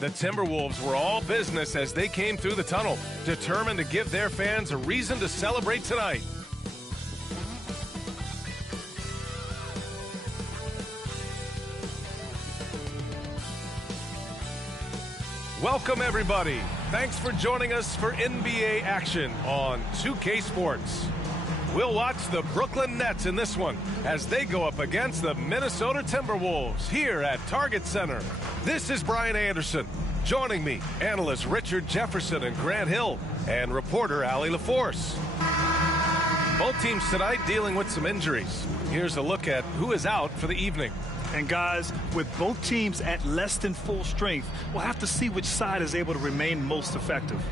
The Timberwolves were all business as they came through the tunnel, determined to give their fans a reason to celebrate tonight. Welcome, everybody. Thanks for joining us for NBA action on 2K Sports. We'll watch the Brooklyn Nets in this one as they go up against the Minnesota Timberwolves here at Target Center. This is Brian Anderson. Joining me, analysts Richard Jefferson and Grant Hill, and reporter Allie LaForce. Both teams tonight dealing with some injuries. Here's a look at who is out for the evening. And guys, with both teams at less than full strength, we'll have to see which side is able to remain most effective.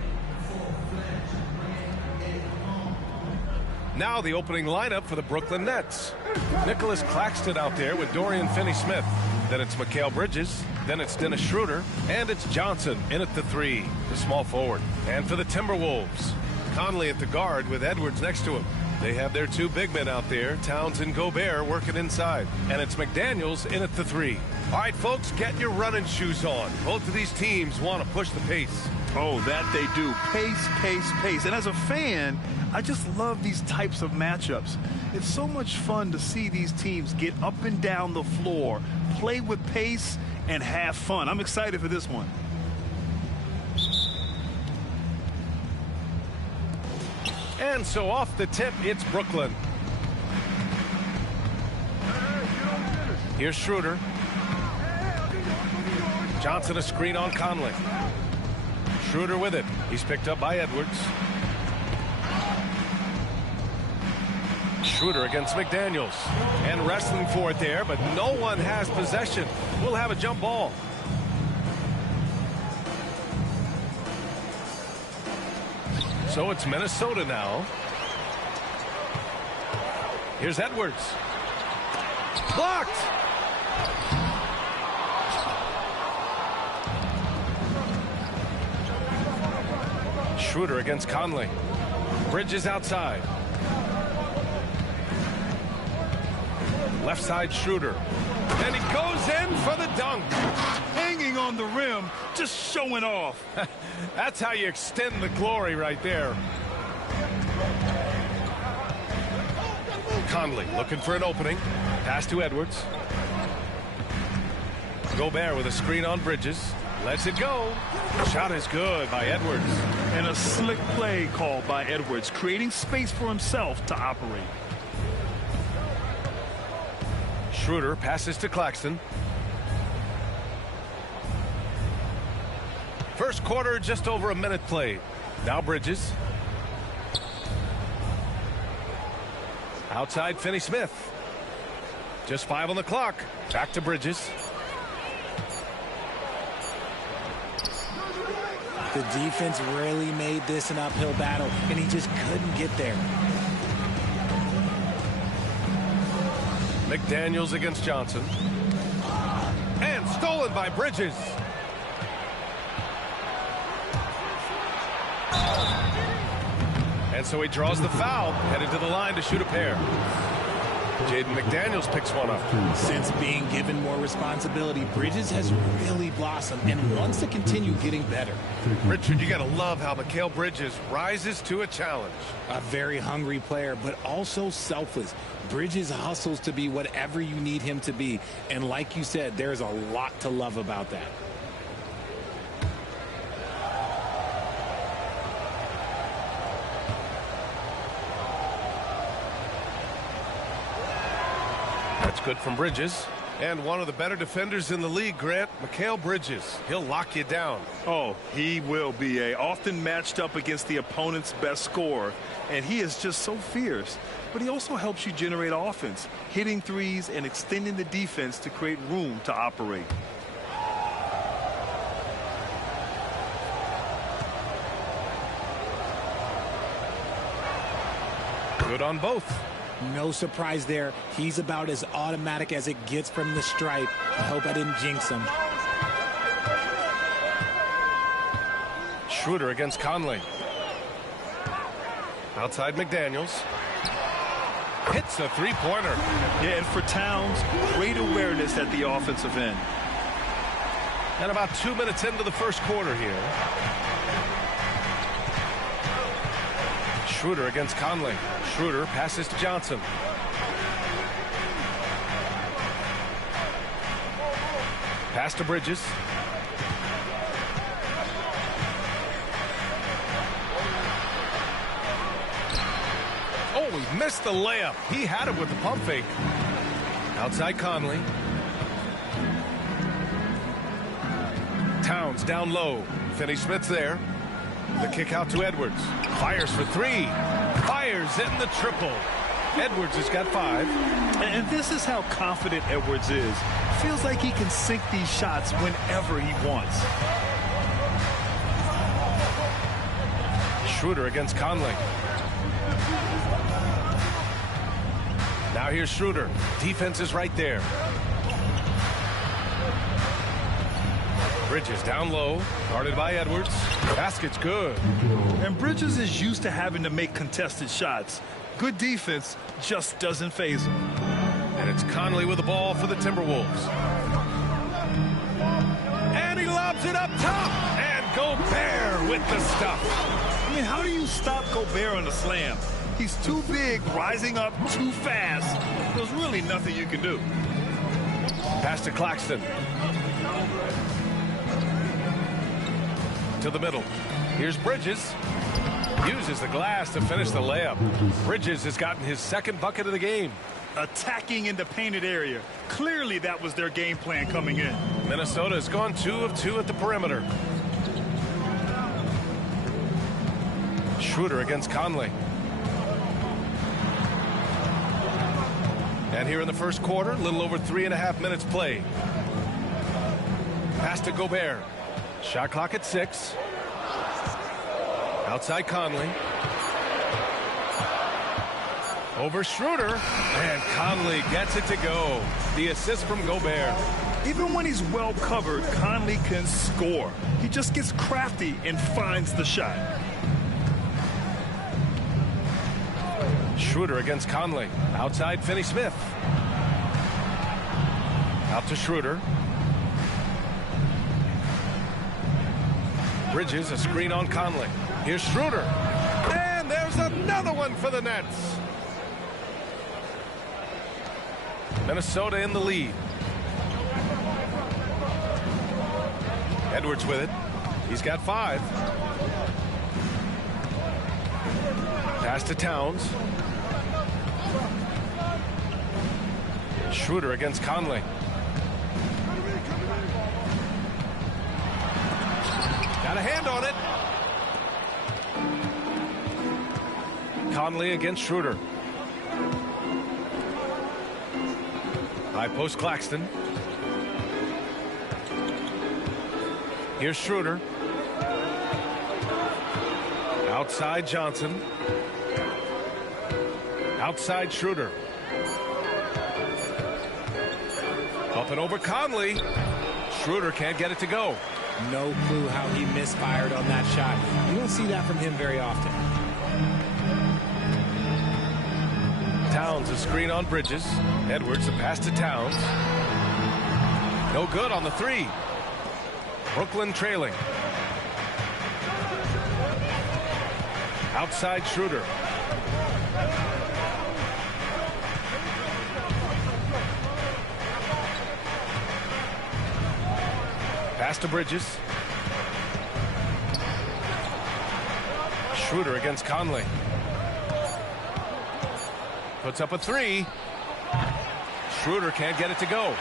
Now the opening lineup for the Brooklyn Nets. Nicholas Claxton out there with Dorian Finney-Smith. Then it's Mikal Bridges. Then it's Dennis Schroeder. And it's Johnson in at the 3, the small forward. And for the Timberwolves, Conley at the guard with Edwards next to him. They have their 2 big men out there, Towns and Gobert, working inside. And it's McDaniels in at the 3. All right, folks, get your running shoes on. Both of these teams want to push the pace. Oh, that they do. Pace, pace, pace. And as a fan, I just love these types of matchups. It's so much fun to see these teams get up and down the floor, play with pace, and have fun. I'm excited for this one. And so off the tip, it's Brooklyn. Here's Schroeder. Johnson a screen on Conley. Schroeder with it. He's picked up by Edwards. Schroeder against McDaniels. And wrestling for it there, but no one has possession. We'll have a jump ball. So it's Minnesota now. Here's Edwards. Blocked! Schroeder against Conley. Bridges outside. Left side Schroeder. And he goes in for the dunk. Hanging on the rim, just showing off. That's how you extend the glory right there. Conley looking for an opening. Pass to Edwards. Gobert with a screen on Bridges. Lets it go. Shot is good by Edwards. And a slick play called by Edwards, creating space for himself to operate. Schroeder passes to Claxton. First quarter, just over a minute played. Now Bridges. Outside Finney-Smith. Just 5 on the clock. Back to Bridges. The defense really made this an uphill battle, and he just couldn't get there. McDaniels against Johnson. And stolen by Bridges. And so he draws the foul, headed to the line to shoot a pair. Jaden McDaniels picks one up. Since being given more responsibility, Bridges has really blossomed and wants to continue getting better. Richard, you got to love how Mikal Bridges rises to a challenge. A very hungry player, but also selfless. Bridges hustles to be whatever you need him to be. And like you said, there's a lot to love about that. That's good from Bridges. And one of the better defenders in the league, Grant, Mikal Bridges. He'll lock you down. Oh, he will be often matched up against the opponent's best scorer. And he is just so fierce. But he also helps you generate offense, hitting threes and extending the defense to create room to operate. Good on both. No surprise there. He's about as automatic as it gets from the stripe. I hope I didn't jinx him. Schroeder against Conley. Outside McDaniels. Hits a three-pointer. Yeah, and for Towns, great awareness at the offensive end. And about 2 minutes into the first quarter here. Schroeder against Conley. Schroeder passes to Johnson. Pass to Bridges. Oh, he missed the layup. He had it with the pump fake. Outside Conley. Towns down low. Finney-Smith's there. The kick out to Edwards. Fires for three. Fires in the triple. Edwards has got 5. And this is how confident Edwards is. Feels like he can sink these shots whenever he wants. Schroeder against Conley. Now here's Schroeder. Defense is right there. Bridges down low, guarded by Edwards. Basket's good. And Bridges is used to having to make contested shots. Good defense just doesn't faze him. And it's Conley with the ball for the Timberwolves. And he lobs it up top. And Gobert with the stuff. I mean, how do you stop Gobert on the slam? He's too big, rising up too fast. There's really nothing you can do. Pass to Claxton. To the middle. Here's Bridges. Uses the glass to finish the layup. Bridges has gotten his second bucket of the game. Attacking in the painted area. Clearly that was their game plan coming in. Minnesota has gone 2 of 2 at the perimeter. Schroeder against Conley. And here in the first quarter, a little over 3.5 minutes played. Pass to Gobert. Shot clock at 6. Outside Conley. Over Schroeder. And Conley gets it to go. The assist from Gobert. Even when he's well covered, Conley can score. He just gets crafty and finds the shot. Schroeder against Conley. Outside Finney-Smith. Out to Schroeder. Bridges, a screen on Conley. Here's Schroeder. And there's another one for the Nets. Minnesota in the lead. Edwards with it. He's got 5. Pass to Towns. Schroeder against Conley. Got a hand on it. Conley against Schroeder. High post Claxton. Here's Schroeder. Outside Johnson. Outside Schroeder. Up and over Conley. Schroeder can't get it to go. No clue how he misfired on that shot. You don't see that from him very often. Towns a screen on Bridges. Edwards a pass to Towns. No good on the 3. Brooklyn trailing. Outside Schroeder. Pass to Bridges. Schroeder against Conley. Puts up a 3. Schroeder can't get it to go.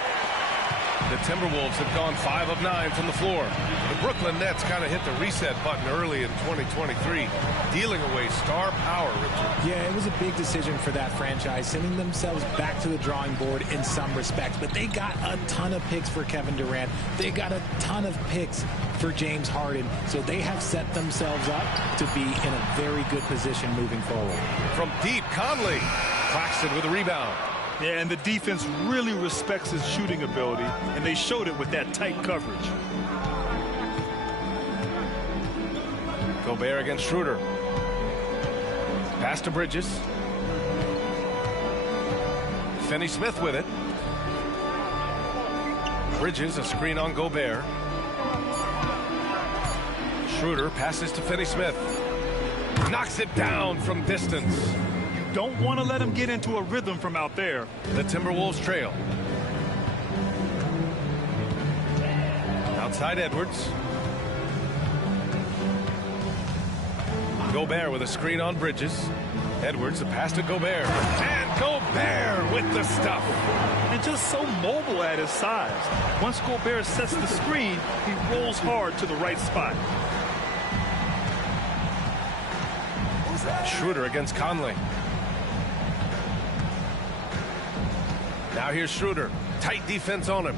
The Timberwolves have gone 5 of 9 from the floor. The Brooklyn Nets kind of hit the reset button early in 2023, dealing away star power, Richard. Yeah, it was a big decision for that franchise, sending themselves back to the drawing board in some respects. But they got a ton of picks for Kevin Durant. They got a ton of picks for James Harden. So they have set themselves up to be in a very good position moving forward. From deep, Conley. Claxton with a rebound. Yeah, and the defense really respects his shooting ability, and they showed it with that tight coverage. Gobert against Schroeder. Pass to Bridges. Finney-Smith with it. Bridges, a screen on Gobert. Schroeder passes to Finney-Smith. Knocks it down from distance. You don't want to let him get into a rhythm from out there. The Timberwolves trail. Outside Edwards. Gobert with a screen on Bridges. Edwards, a pass to Gobert. And Gobert with the stuff. And just so mobile at his size. Once Gobert sets the screen, he rolls hard to the right spot. Schroeder against Conley. Now here's Schroeder. Tight defense on him.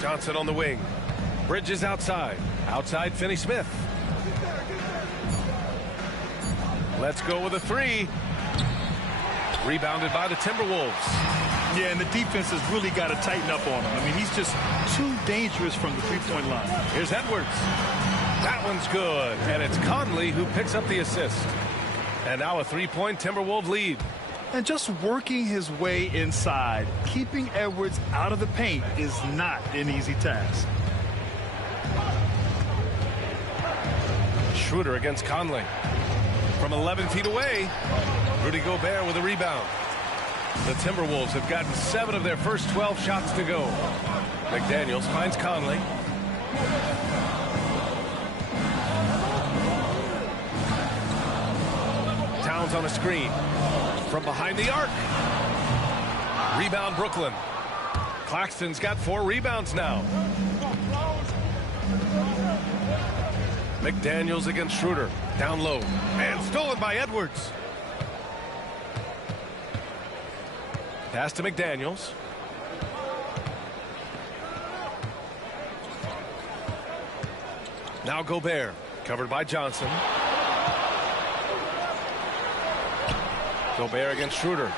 Johnson on the wing. Bridges outside. Outside Finney-Smith. Let's go with a three. Rebounded by the Timberwolves. Yeah, and the defense has really got to tighten up on him. I mean, he's just too dangerous from the three-point line. Here's Edwards. That one's good. And it's Conley who picks up the assist. And now a three-point Timberwolves lead. And just working his way inside, keeping Edwards out of the paint is not an easy task. Schroeder against Conley. From 11 feet away, Rudy Gobert with a rebound. The Timberwolves have gotten 7 of their first 12 shots to go. McDaniels finds Conley. Towns on a screen. From behind the arc. Rebound Brooklyn. Claxton's got 4 rebounds now. McDaniels against Schroeder. Down low. And stolen by Edwards. Pass to McDaniels. Now Gobert. Covered by Johnson. Gobert against Schroeder.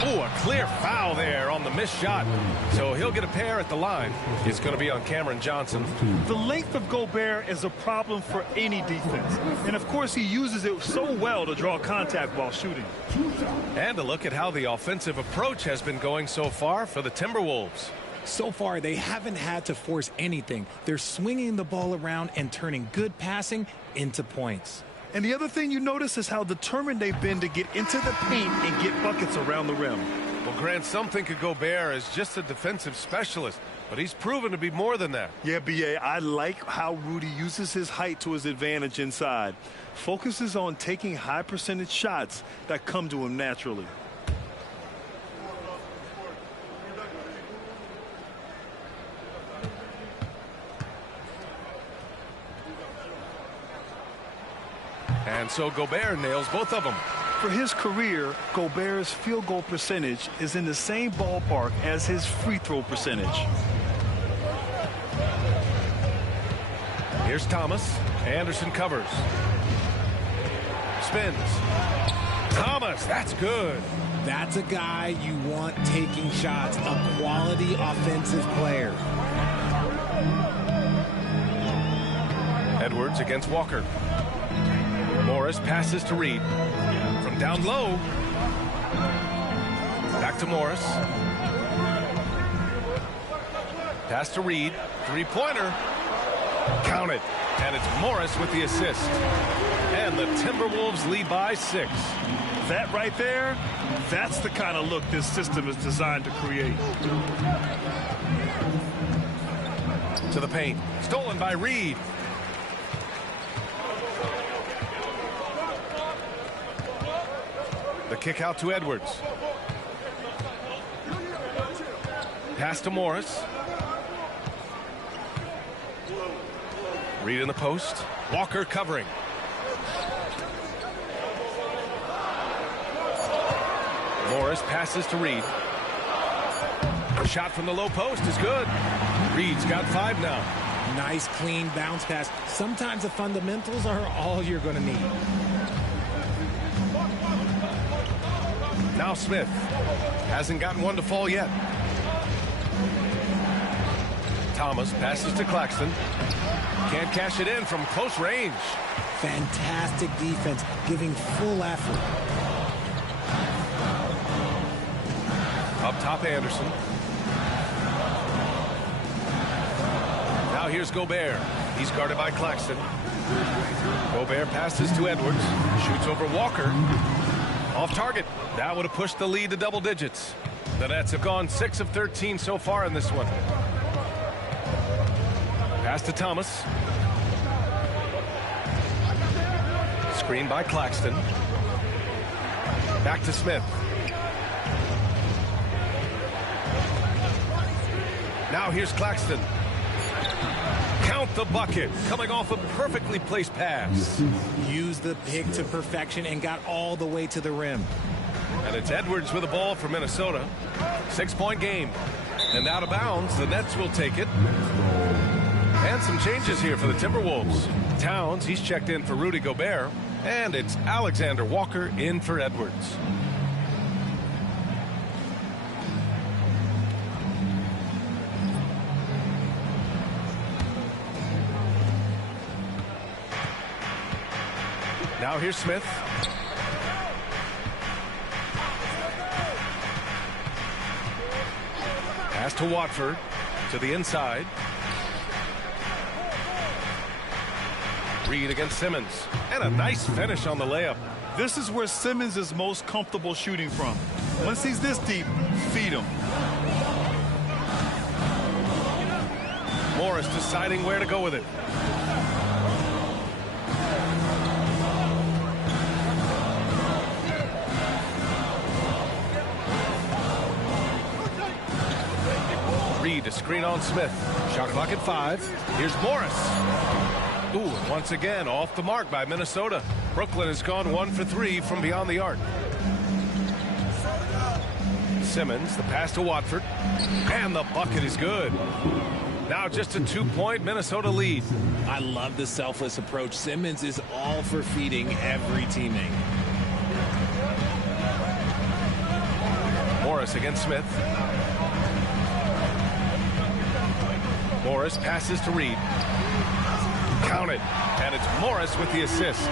Oh, a clear foul there on the missed shot. So he'll get a pair at the line. It's going to be on Cameron Johnson. The length of Gobert is a problem for any defense. And, of course, he uses it so well to draw contact while shooting. And a look at how the offensive approach has been going so far for the Timberwolves. So far, they haven't had to force anything. They're swinging the ball around and turning good passing into points. And the other thing you notice is how determined they've been to get into the paint and get buckets around the rim. Well, Grant, some think of Gobert as just a defensive specialist, but he's proven to be more than that. Yeah, B.A., I like how Rudy uses his height to his advantage inside. Focuses on taking high percentage shots that come to him naturally. And so Gobert nails both of them. For his career, Gobert's field goal percentage is in the same ballpark as his free throw percentage. Here's Thomas. Anderson covers. Spins. Thomas, that's good. That's a guy you want taking shots, a quality offensive player. Edwards against Walker. Morris passes to Reed. From down low. Back to Morris. Pass to Reed. Three-pointer. Count it. And it's Morris with the assist. And the Timberwolves lead by 6. That right there, that's the kind of look this system is designed to create. To the paint. Stolen by Reed. The kick out to Edwards. Pass to Morris. Reed in the post. Walker covering. Morris passes to Reed. Shot from the low post is good. Reed's got 5 now. Nice, clean bounce pass. Sometimes the fundamentals are all you're going to need. Now Smith hasn't gotten one to fall yet. Thomas passes to Claxton. Can't cash it in from close range. Fantastic defense, giving full effort. Up top, Anderson. Now Now here's Gobert. He's guarded by Claxton. Gobert passes to Edwards. Shoots over Walker. Off target. That would have pushed the lead to double digits. The Nets have gone 6 of 13 so far in this one. Pass to Thomas. Screen by Claxton. Back to Smith. Now here's Claxton. Count the bucket. Coming off a perfectly placed pass. Used the pick to perfection and got all the way to the rim. And it's Edwards with the ball for Minnesota. 6-point game. And out of bounds, the Nets will take it. And some changes here for the Timberwolves. Towns, he's checked in for Rudy Gobert. And it's Alexander Walker in for Edwards. Now here's Smith. Pass to Watford, to the inside. Reed against Simmons, and a nice finish on the layup. This is where Simmons is most comfortable shooting from. Once he's this deep, feed him. Morris deciding where to go with it. Reed to screen on Smith. Shot clock at 5. Here's Morris. Ooh, once again off the mark by Minnesota. Brooklyn has gone 1 for 3 from beyond the arc. Simmons, the pass to Watford. And the bucket is good. Now just a 2-point Minnesota lead. I love the selfless approach. Simmons is all for feeding every teammate. Morris against Smith. Morris passes to Reed. Counted. And it's Morris with the assist.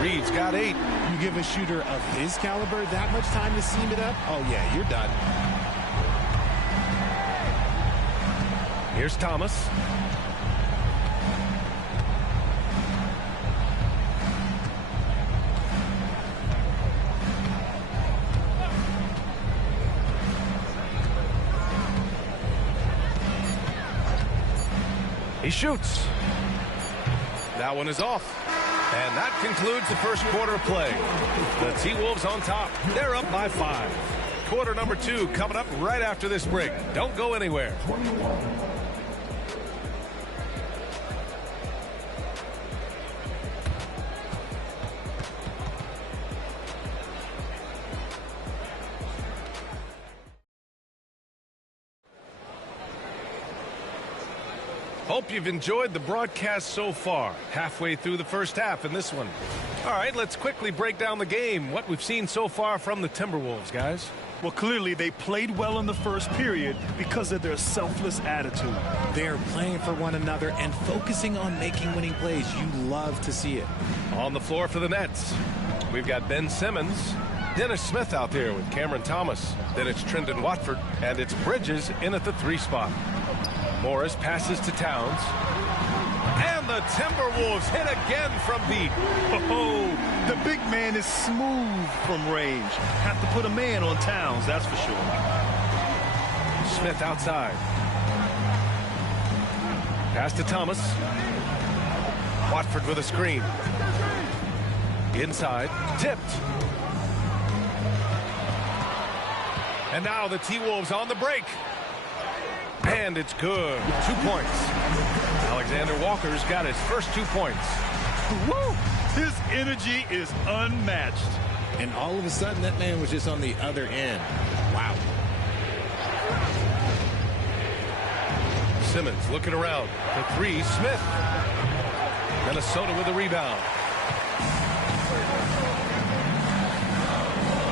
Reed's got 8. You give a shooter of his caliber that much time to seam it up? Oh, yeah, you're done. Here's Thomas. He shoots. That one is off. And that concludes the first quarter of play. The T-Wolves on top. They're up by 5. Quarter number 2 coming up right after this break. Don't go anywhere. Hope you've enjoyed the broadcast so far. Halfway through the first half in this one. All right, let's quickly break down the game. What we've seen so far from the Timberwolves, guys. Well, clearly they played well in the first period because of their selfless attitude. They're playing for one another and focusing on making winning plays. You love to see it. On the floor for the Nets, we've got Ben Simmons, Dennis Smith out there with Cameron Thomas. Then it's Trendon Watford, and it's Bridges in at the 3 spot. Morris passes to Towns. And the Timberwolves hit again from deep. Oh, the big man is smooth from range. Have to put a man on Towns, that's for sure. Smith outside. Pass to Thomas. Watford with a screen. Inside. Tipped. And now the T-Wolves on the break. And it's good. 2 points. Alexander Walker's got his first 2 points. Woo! His energy is unmatched. And all of a sudden, that man was just on the other end. Wow. Simmons looking around. For 3, Smith. Minnesota with a rebound.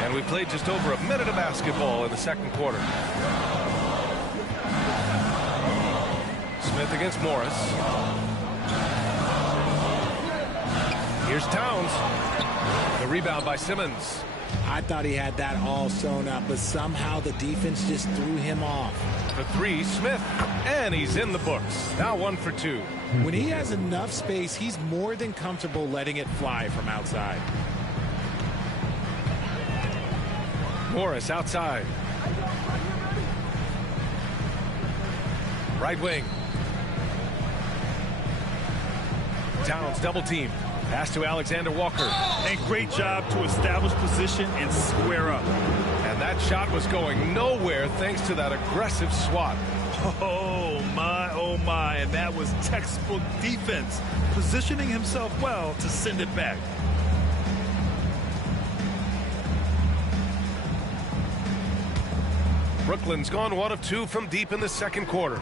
And we played just over a minute of basketball in the second quarter. Smith against Morris. Here's Towns. The rebound by Simmons. I thought he had that all sewn up, but somehow the defense just threw him off. The three, Smith, and he's in the books. Now 1 for 2. When he has enough space, he's more than comfortable letting it fly from outside. Morris outside. Right wing. Towns double team. Pass to Alexander Walker. And great job to establish position and square up. And that shot was going nowhere thanks to that aggressive swat. Oh my, and that was textbook defense, positioning himself well to send it back. Brooklyn's gone 1 of 2 from deep in the second quarter.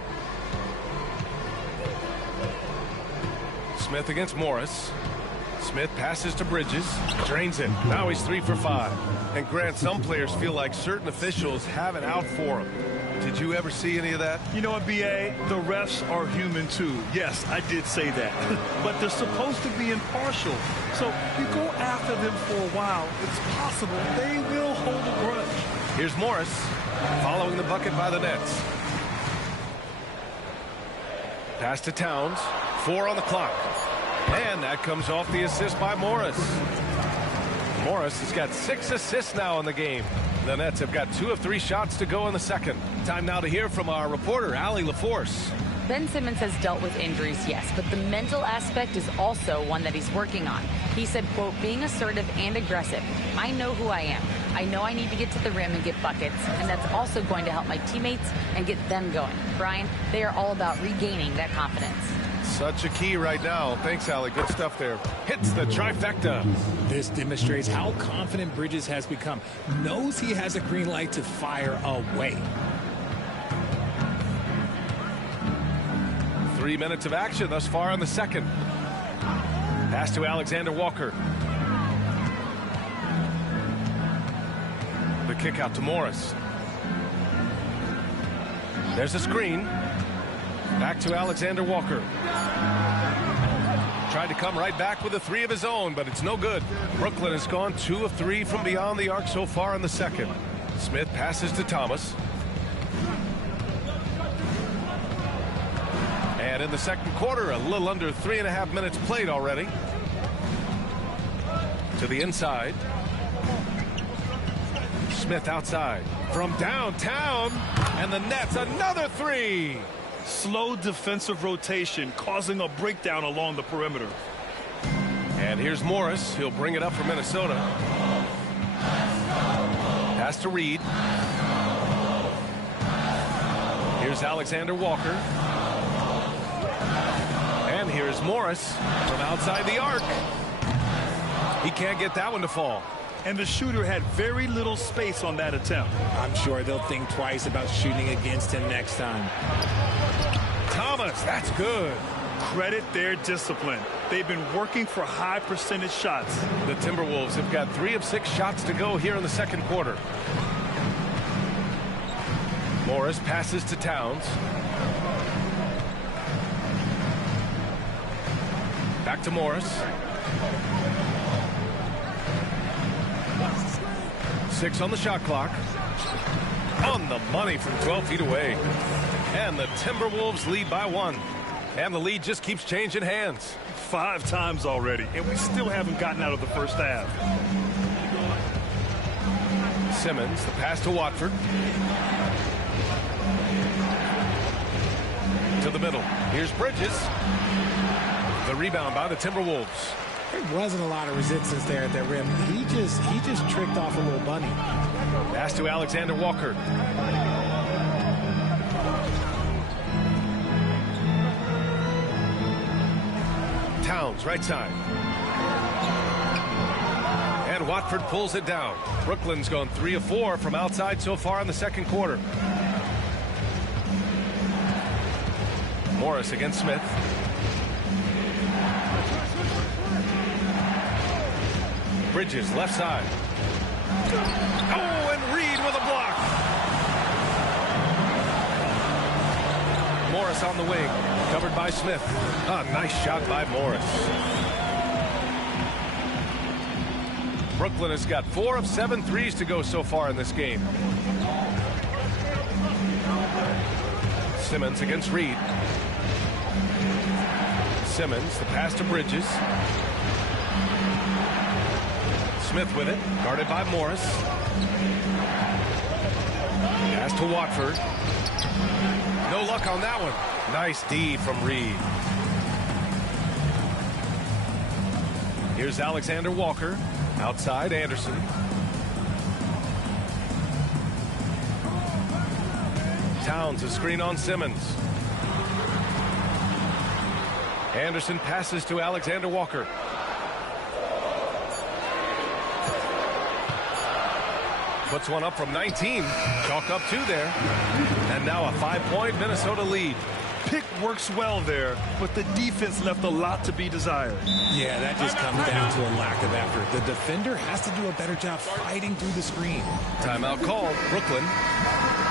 Smith against Morris. Smith passes to Bridges, drains it. Now he's 3 for 5. And Grant, some players feel like certain officials have it out for them. Did you ever see any of that? You know what, B.A.? The refs are human too. Yes, I did say that. But they're supposed to be impartial. So you go after them for a while, it's possible they will hold a grudge. Here's Morris, following the bucket by the Nets. Pass to Towns, 4 on the clock. And that comes off the assist by Morris. Morris has got 6 assists now in the game. The Nets have got 2 of 3 shots to go in the second. Time now to hear from our reporter, Allie LaForce. Ben Simmons has dealt with injuries, yes, but the mental aspect is also one that he's working on. He said, quote, being assertive and aggressive. I know who I am. I know I need to get to the rim and get buckets, and that's also going to help my teammates and get them going. Brian, they are all about regaining that confidence. Such a key right now. Thanks, Allie. Good stuff there. Hits the trifecta. This demonstrates how confident Bridges has become. Knows he has a green light to fire away. 3 minutes of action thus far in the second. Pass to Alexander Walker. The kick out to Morris. There's a screen. Back to Alexander Walker. Tried to come right back with a 3 of his own, but it's no good. Brooklyn has gone 2 of 3 from beyond the arc so far in the second. Smith passes to Thomas. And in the second quarter, a little under 3.5 minutes played already. To the inside. Smith outside. From downtown. And the Nets, another 3. Slow defensive rotation causing a breakdown along the perimeter. And here's Morris. He'll bring it up for Minnesota. Pass to Reed. Here's Alexander Walker. And here's Morris from outside the arc. He can't get that one to fall. And the shooter had very little space on that attempt. I'm sure they'll think twice about shooting against him next time. Thomas, that's good. Credit their discipline. They've been working for high percentage shots. The Timberwolves have got 3 of 6 shots to go here in the second quarter. Morris passes to Towns. Back to Morris. 6 on the shot clock. On the money from 12 feet away. And the Timberwolves lead by 1. And the lead just keeps changing hands. 5 times already, and we still haven't gotten out of the first half. Simmons, the pass to Watford. To the middle. Here's Bridges. The rebound by the Timberwolves. There wasn't a lot of resistance there at that rim. He just tricked off a little bunny. Pass to Alexander Walker. Towns, right side. And Watford pulls it down. Brooklyn's gone 3 of 4 from outside so far in the second quarter. Morris against Smith. Bridges, left side. Oh, and Reed with a block. Morris on the wing, covered by Smith. A nice shot by Morris. Brooklyn has got 4 of 7 threes to go so far in this game. Simmons against Reed. Simmons, the pass to Bridges. Smith with it, guarded by Morris. Pass to Watford. No luck on that one. Nice D from Reed. Here's Alexander Walker. Outside, Anderson. Towns a screen on Simmons. Anderson passes to Alexander Walker. Puts one up from 19. Chalk up 2 there. And now a 5-point Minnesota lead. Pick works well there, but the defense left a lot to be desired. Yeah, that just comes down to a lack of effort. The defender has to do a better job fighting through the screen. Timeout called, Brooklyn.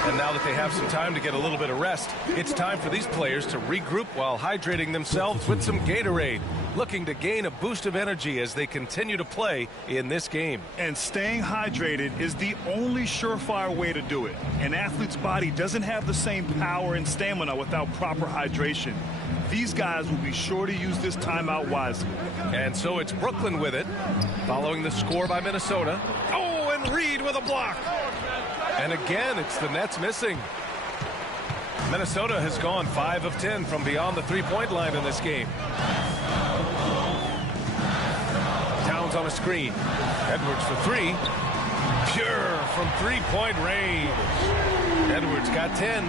And now that they have some time to get a little bit of rest, it's time for these players to regroup while hydrating themselves with some Gatorade, looking to gain a boost of energy as they continue to play in this game. And staying hydrated is the only surefire way to do it. An athlete's body doesn't have the same power and stamina without proper hydration. These guys will be sure to use this timeout wisely. And so it's Brooklyn with it, following the score by Minnesota. Oh, and Reed with a block. And again, it's the Nets missing. Minnesota has gone 5 of 10 from beyond the three-point line in this game. Towns on a screen. Edwards for 3. Pure from three-point range. Edwards got 10.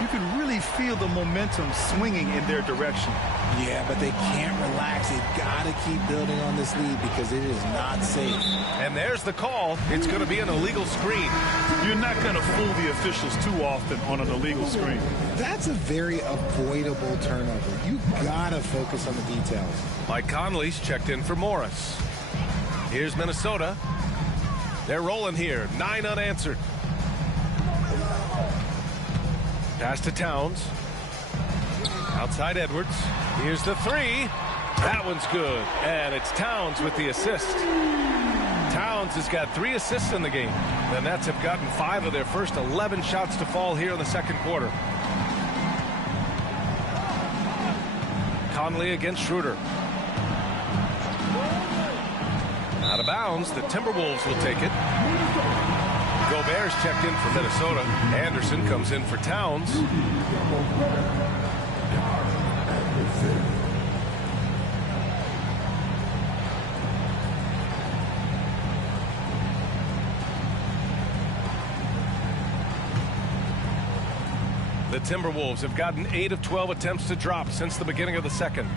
You can really feel the momentum swinging in their direction. Yeah, but they can't relax. They've got to keep building on this lead because it is not safe. And there's the call. It's going to be an illegal screen. You're not going to fool the officials too often on an illegal screen. That's a very avoidable turnover. You got to focus on the details. Mike Conley's checked in for Morris. Here's Minnesota. They're rolling here. 9 unanswered. Pass to Towns. Outside Edwards. Here's the 3. That one's good. And it's Towns with the assist. Towns has got 3 assists in the game. The Nets have gotten 5 of their first 11 shots to fall here in the second quarter. Conley against Schroeder. Out of bounds. The Timberwolves will take it. Gobert's checked in for Minnesota. Anderson comes in for Towns. The Timberwolves have gotten 8 of 12 attempts to drop since the beginning of the second.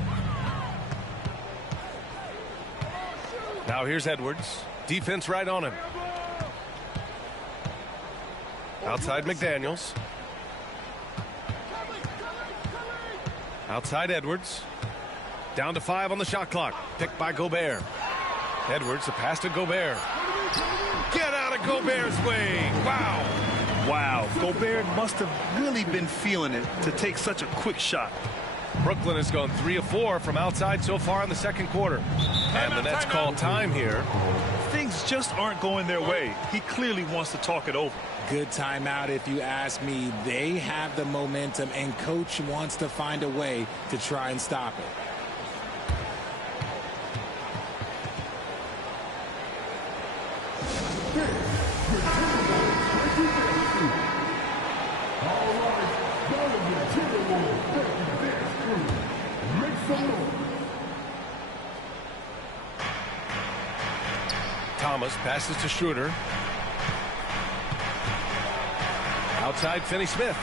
Now here's Edwards. Defense right on him. Outside McDaniels. Outside Edwards. Down to 5 on the shot clock. Picked by Gobert. Edwards, a pass to Gobert. Get out of Gobert's way. Wow. Wow. Gobert must have really been feeling it to take such a quick shot. Brooklyn has gone 3 of 4 from outside so far in the second quarter. And the Nets call time here. Things just aren't going their way. He clearly wants to talk it over. Good timeout if you ask me. They have the momentum, and coach wants to find a way to try and stop it. Thomas passes to Schroeder. Outside Finney-Smith.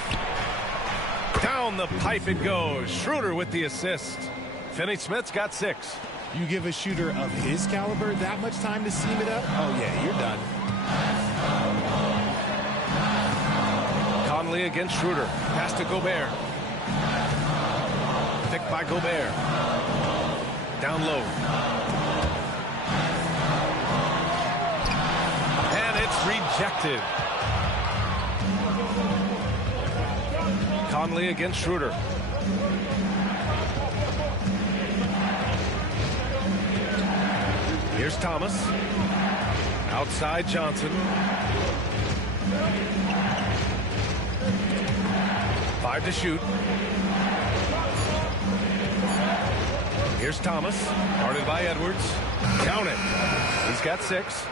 Down the pipe it goes. Schroeder with the assist. Finney-Smith's got 6. You give a shooter of his caliber that much time to seam it up? Oh, yeah, you're done. Conley against Schroeder. Pass to Gobert. Picked by Gobert. Down low. And it's rejected. Conley against Schroeder. Here's Thomas. Outside Johnson. 5 to shoot. Here's Thomas, guarded by Edwards. Count it. He's got 6.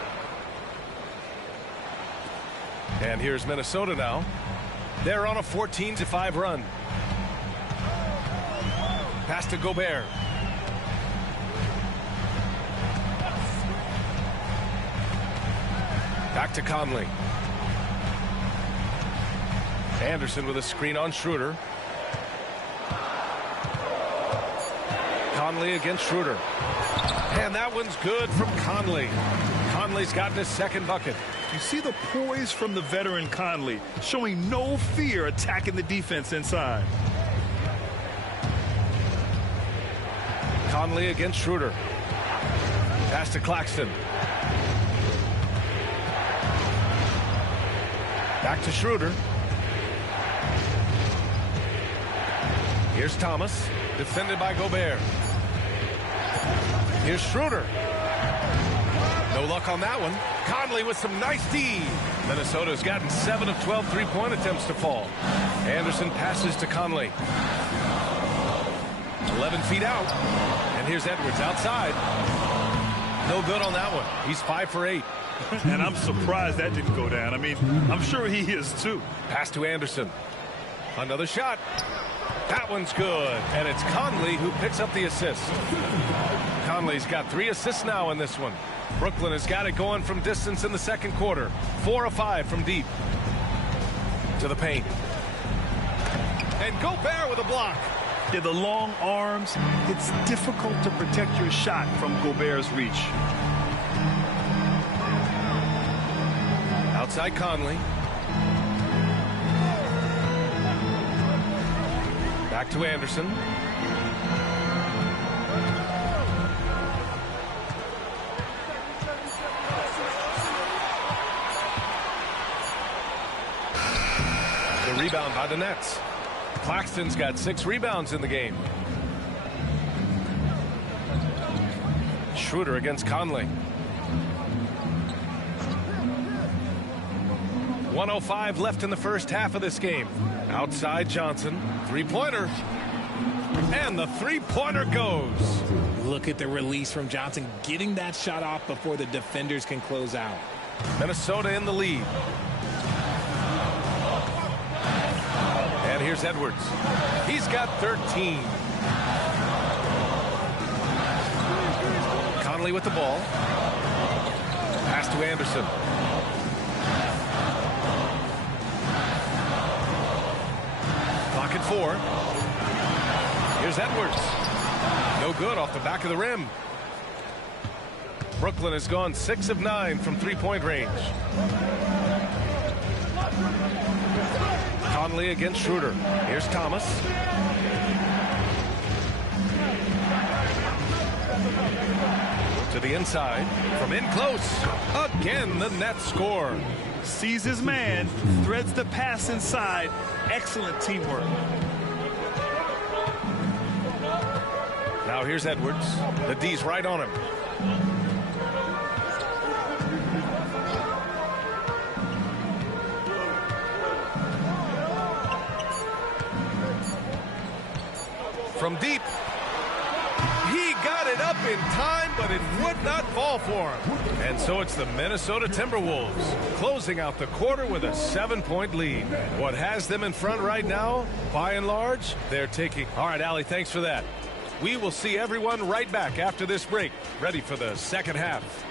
And here's Minnesota now. They're on a 14-5 run. Pass to Gobert. Back to Conley. Anderson with a screen on Schroeder. Conley against Schroeder. And that one's good from Conley. Conley's gotten his second bucket. You see the poise from the veteran Conley, showing no fear attacking the defense inside. Conley against Schroeder. Pass to Claxton. Back to Schroeder. Here's Thomas, defended by Gobert. Here's Schroeder. No luck on that one. Conley with some nice D. Minnesota's gotten 7 of 12 three-point attempts to fall. Anderson passes to Conley. 11 feet out. And here's Edwards outside. No good on that one. He's 5 for 8. And I'm surprised that didn't go down. I mean, I'm sure he is too. Pass to Anderson. Another shot. That one's good. And it's Conley who picks up the assist. Conley's got 3 assists now in this one. Brooklyn has got it going from distance in the second quarter. 4 of 5 from deep. To the paint. And Gobert with a block. Yeah, the long arms. It's difficult to protect your shot from Gobert's reach. Outside Conley. Back to Anderson. The rebound by the Nets. Claxton's got 6 rebounds in the game. Schroeder against Conley. 1:05 left in the first half of this game. Outside Johnson. Three-pointer. And the three-pointer goes. Look at the release from Johnson, getting that shot off before the defenders can close out. Minnesota in the lead. And here's Edwards. He's got 13. Conley with the ball. Pass to Anderson. Clock at 4. Here's Edwards. No good off the back of the rim. Brooklyn has gone 6 of 9 from three-point range. Conley against Schroeder. Here's Thomas. To the inside. From in close. Again, the Nets score. Sees his man. Threads the pass inside. Excellent teamwork. Now here's Edwards. The D's right on him. From deep. He got it up in time, but it would not fall for him. And so it's the Minnesota Timberwolves closing out the quarter with a 7-point lead. What has them in front right now, by and large, they're taking. All right, Allie, thanks for that. We will see everyone right back after this break, ready for the second half.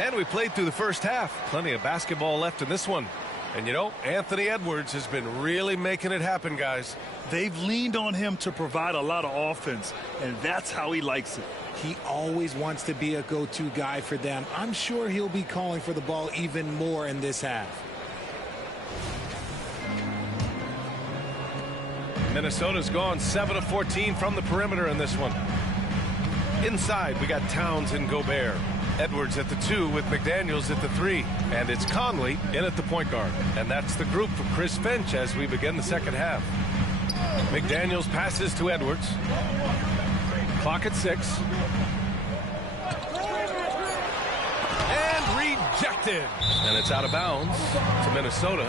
And we played through the first half. Plenty of basketball left in this one. And you know, Anthony Edwards has been really making it happen, guys. They've leaned on him to provide a lot of offense, and that's how he likes it. He always wants to be a go-to guy for them. I'm sure he'll be calling for the ball even more in this half. Minnesota's gone 7 of 14 from the perimeter in this one. Inside, we got Towns and Gobert. Edwards at the 2 with McDaniels at the 3. And it's Conley in at the point guard. And that's the group for Chris Finch as we begin the second half. McDaniels passes to Edwards. Clock at 6. And rejected. And it's out of bounds to Minnesota.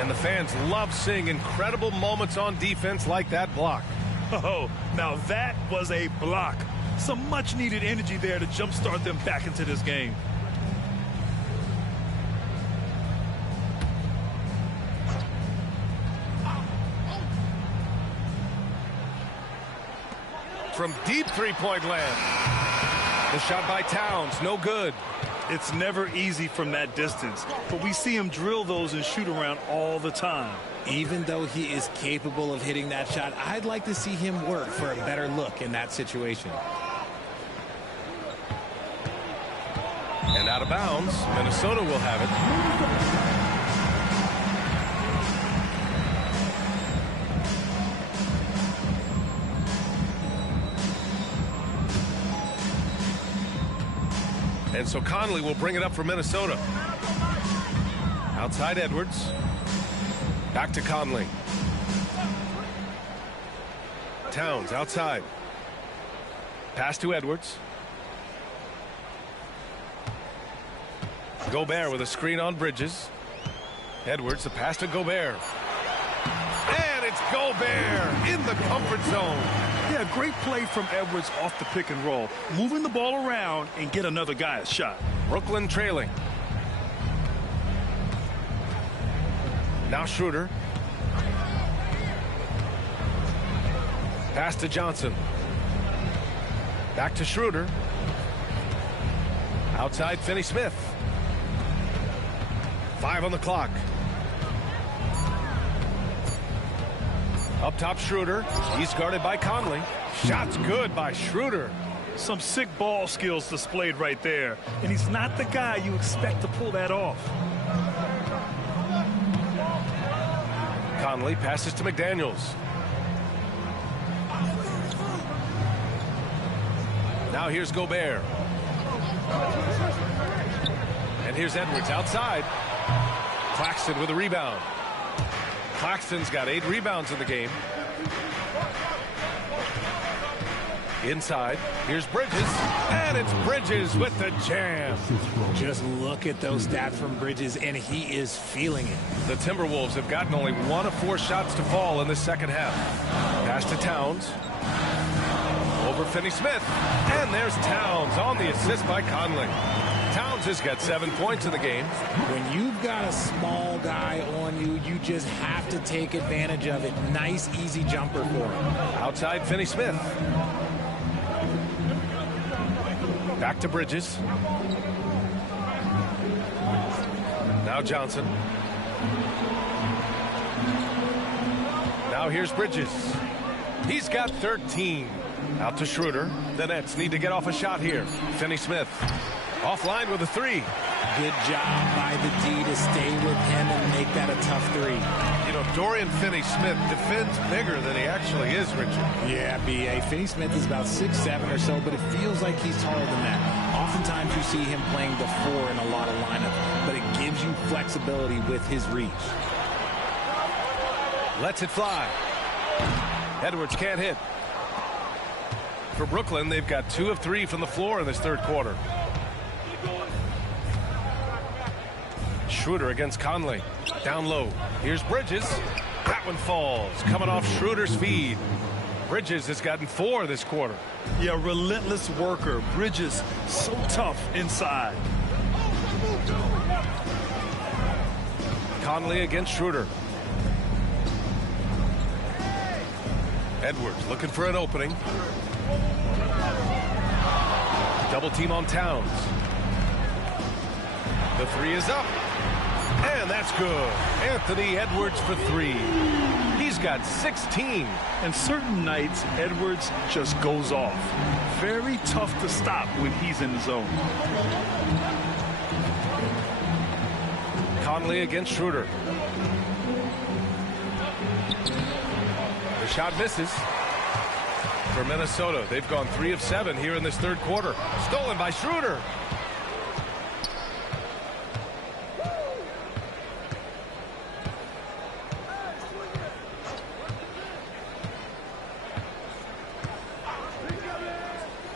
And the fans love seeing incredible moments on defense like that block. Oh, now that was a block. Some much-needed energy there to jumpstart them back into this game. From deep three-point land. The shot by Towns, no good. It's never easy from that distance, but we see him drill those and shoot around all the time. Even though he is capable of hitting that shot, I'd like to see him work for a better look in that situation. And out of bounds, Minnesota will have it. And so Conley will bring it up for Minnesota. Outside Edwards. Back to Conley. Towns outside. Pass to Edwards. Gobert with a screen on Bridges. Edwards, the pass to Gobert. And it's Gobert in the comfort zone. Yeah, great play from Edwards off the pick and roll. Moving the ball around and get another guy a shot. Brooklyn trailing. Now Schroeder. Pass to Johnson. Back to Schroeder. Outside Finney-Smith. 5 on the clock. Up top Schroeder. He's guarded by Conley. Shot's good by Schroeder. Some sick ball skills displayed right there. And he's not the guy you expect to pull that off. Conley passes to McDaniels. Now here's Gobert. And here's Edwards outside. Claxton with a rebound. Claxton's got 8 rebounds in the game. Inside, here's Bridges, and it's Bridges with the jam. Just look at those stats from Bridges, and he is feeling it. The Timberwolves have gotten only 1 of 4 shots to fall in the second half. Pass to Towns. Over Finney-Smith, and there's Towns on the assist by Conley. Towns has got 7 points in the game. When you've got a small guy on you, you just have to take advantage of it. Nice, easy jumper for him. Outside Finney-Smith. Back to Bridges. Now Johnson. Now here's Bridges. He's got 13. Out to Schroeder. The Nets need to get off a shot here. Finney-Smith. Offline with a 3. Good job by the D to stay with him and make that a tough 3. You know, Dorian Finney-Smith defends bigger than he actually is, Richard. Yeah, B.A. Finney-Smith is about 6'7" or so, but it feels like he's taller than that. Oftentimes you see him playing the 4 in a lot of lineups, but it gives you flexibility with his reach. Lets it fly. Edwards can't hit. For Brooklyn, they've got 2 of 3 from the floor in this third quarter. Schroeder against Conley. Down low. Here's Bridges. That one falls. Coming off Schroeder's feed. Bridges has gotten 4 this quarter. Yeah, relentless worker. Bridges, so tough inside. Conley against Schroeder. Edwards looking for an opening. Double team on Towns. The three is up. And that's good. Anthony Edwards for three. He's got 16. And certain nights, Edwards just goes off. Very tough to stop when he's in the zone. Conley against Schroeder. The shot misses. For Minnesota, they've gone 3 of 7 here in this third quarter. Stolen by Schroeder.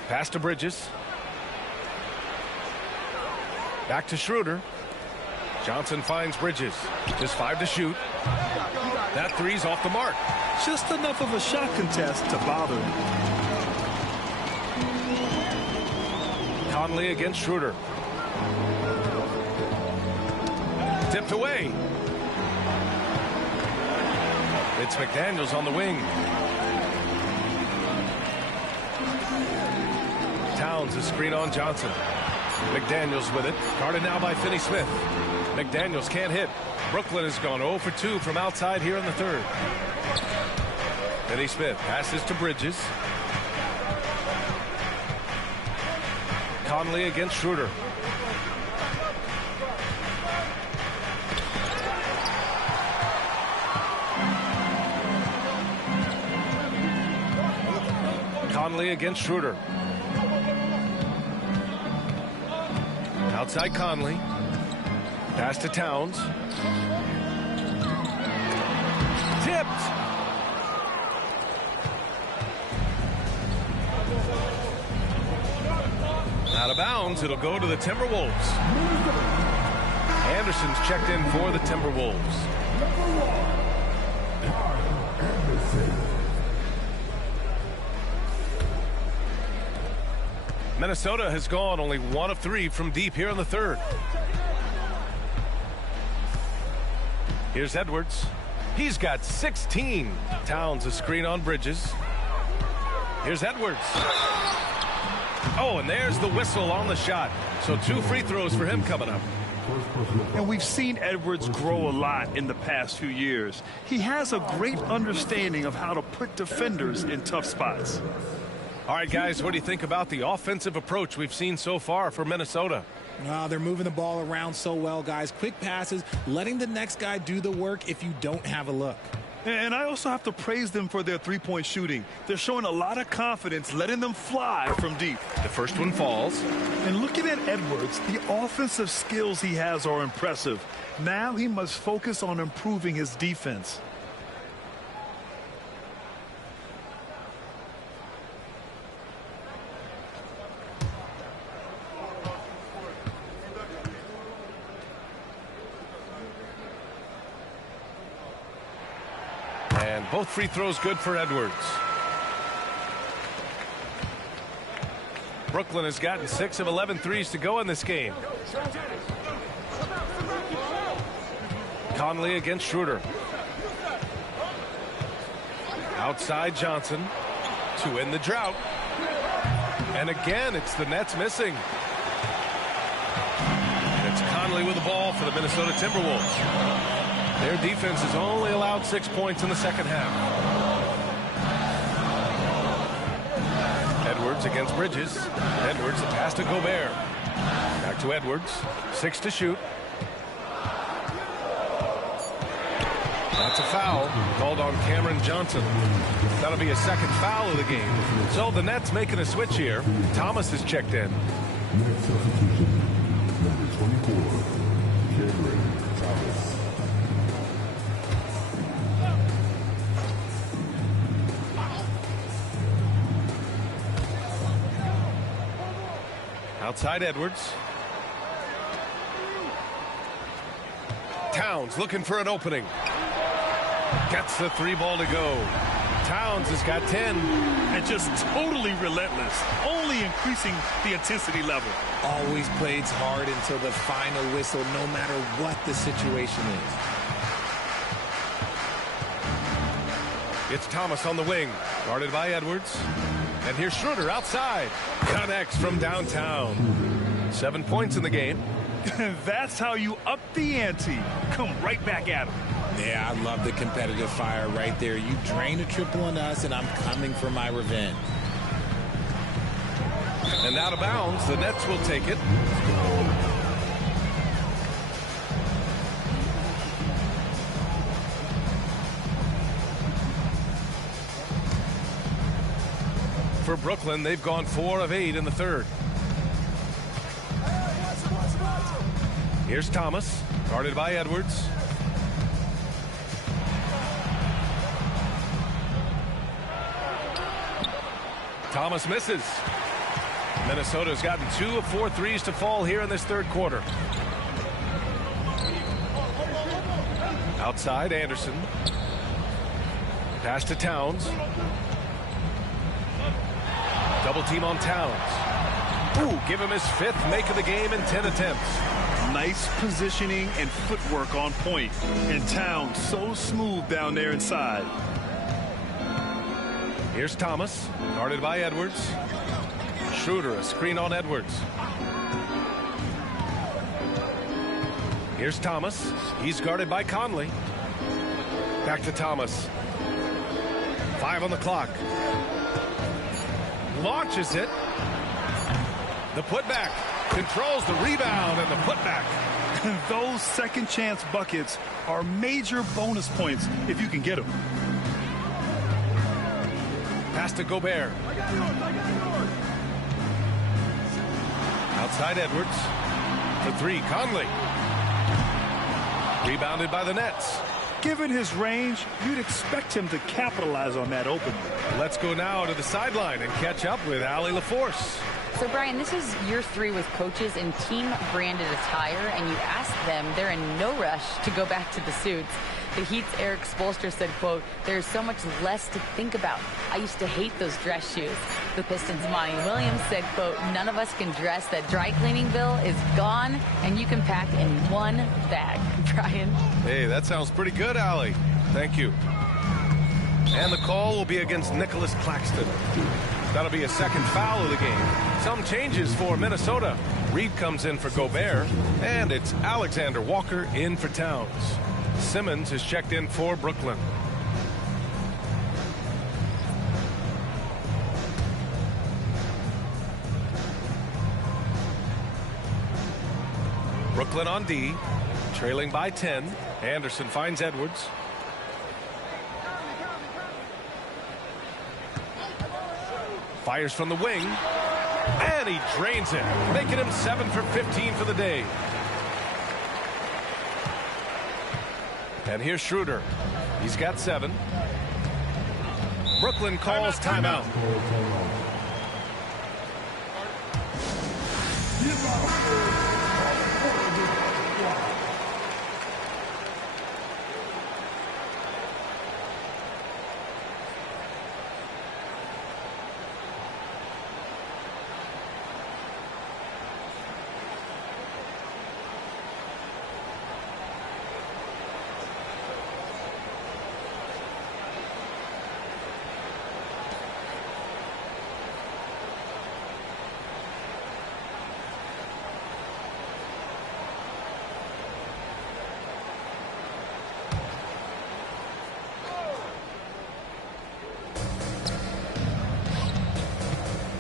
Pass to Bridges. Back to Schroeder. Johnson finds Bridges. Just 5 to shoot. That three's off the mark. Just enough of a shot contest to bother him. Conley against Schroeder. Tipped away. It's McDaniels on the wing. Towns is screen on Johnson. McDaniels with it. Guarded now by Finney-Smith. McDaniels can't hit. Brooklyn has gone 0 for 2 from outside here in the third. Finney-Smith passes to Bridges. Conley against Schroeder. Conley against Schroeder. Outside Conley. Pass to Towns. Tipped. Out of bounds. It'll go to the Timberwolves. Anderson's checked in for the Timberwolves. Minnesota has gone only 1 of 3 from deep here in the third. Here's Edwards. He's got 16. Towns a screen on Bridges. Here's Edwards. Oh, and there's the whistle on the shot. So 2 free throws for him coming up. And we've seen Edwards grow a lot in the past few years. He has a great understanding of how to put defenders in tough spots. All right, guys, what do you think about the offensive approach we've seen so far for Minnesota? They're moving the ball around so well, guys. Quick passes, letting the next guy do the work if you don't have a look. And I also have to praise them for their three-point shooting. They're showing a lot of confidence, letting them fly from deep. The first one falls. And looking at Edwards, the offensive skills he has are impressive. Now he must focus on improving his defense. And both free throws good for Edwards. Brooklyn has gotten 6 of 11 threes to go in this game. Conley against Schroeder. Outside Johnson to end the drought. And again, it's the Nets missing. It's Conley with the ball for the Minnesota Timberwolves. Their defense has only allowed 6 points in the second half. Edwards against Bridges. Edwards, the pass to Gobert. Back to Edwards. 6 to shoot. That's a foul called on Cameron Johnson. That'll be a second foul of the game. So the Nets making a switch here. Thomas is checked in. Next substitution, number 24, Cameron Thomas. Outside Edwards. Towns looking for an opening. Gets the 3 ball to go. Towns has got 10. And just totally relentless, only increasing the intensity level. Always plays hard until the final whistle, no matter what the situation is. It's Thomas on the wing, guarded by Edwards. And here's Schroeder outside. Connects from downtown. 7 points in the game. That's how you up the ante. Come right back at him. Yeah, I love the competitive fire right there. You drain a triple on us, and I'm coming for my revenge. And out of bounds, the Nets will take it. For Brooklyn, they've gone 4 of 8 in the third. Here's Thomas, guarded by Edwards. Thomas misses. Minnesota's gotten 2 of 4 threes to fall here in this third quarter. Outside, Anderson. Pass to Towns. Double team on Towns. Ooh, give him his 5th make of the game in 10 attempts. Nice positioning and footwork on point. And Towns so smooth down there inside. Here's Thomas, guarded by Edwards. Schroeder, a screen on Edwards. Here's Thomas. He's guarded by Conley. Back to Thomas. 5 on the clock. Launches it. The putback. Controls the rebound and the putback. Those second chance buckets are major bonus points if you can get them. Pass to Gobert. Outside Edwards. The 3, Conley. Rebounded by the Nets. Given his range, you'd expect him to capitalize on that open. Let's go now to the sideline and catch up with Allie LaForce. So, Brian, this is year 3 with coaches in team-branded attire, and you ask them, they're in no rush to go back to the suits. The Heat's Eric Spoelstra said, quote, "There's so much less to think about. I used to hate those dress shoes." The Pistons' Monty Williams said, quote, "None of us can dress. That dry cleaning bill is gone, and you can pack in one bag." Brian? Hey, that sounds pretty good, Allie. Thank you. And the call will be against Nicholas Claxton. That'll be a second foul of the game. Some changes for Minnesota. Reed comes in for Gobert, and it's Alexander Walker in for Towns. Simmons is checked in for Brooklyn. Brooklyn on D, trailing by 10. Anderson finds Edwards. Fires from the wing, and he drains it, making him 7 for 15 for the day. And here's Schroeder. He's got 7. Brooklyn calls timeout.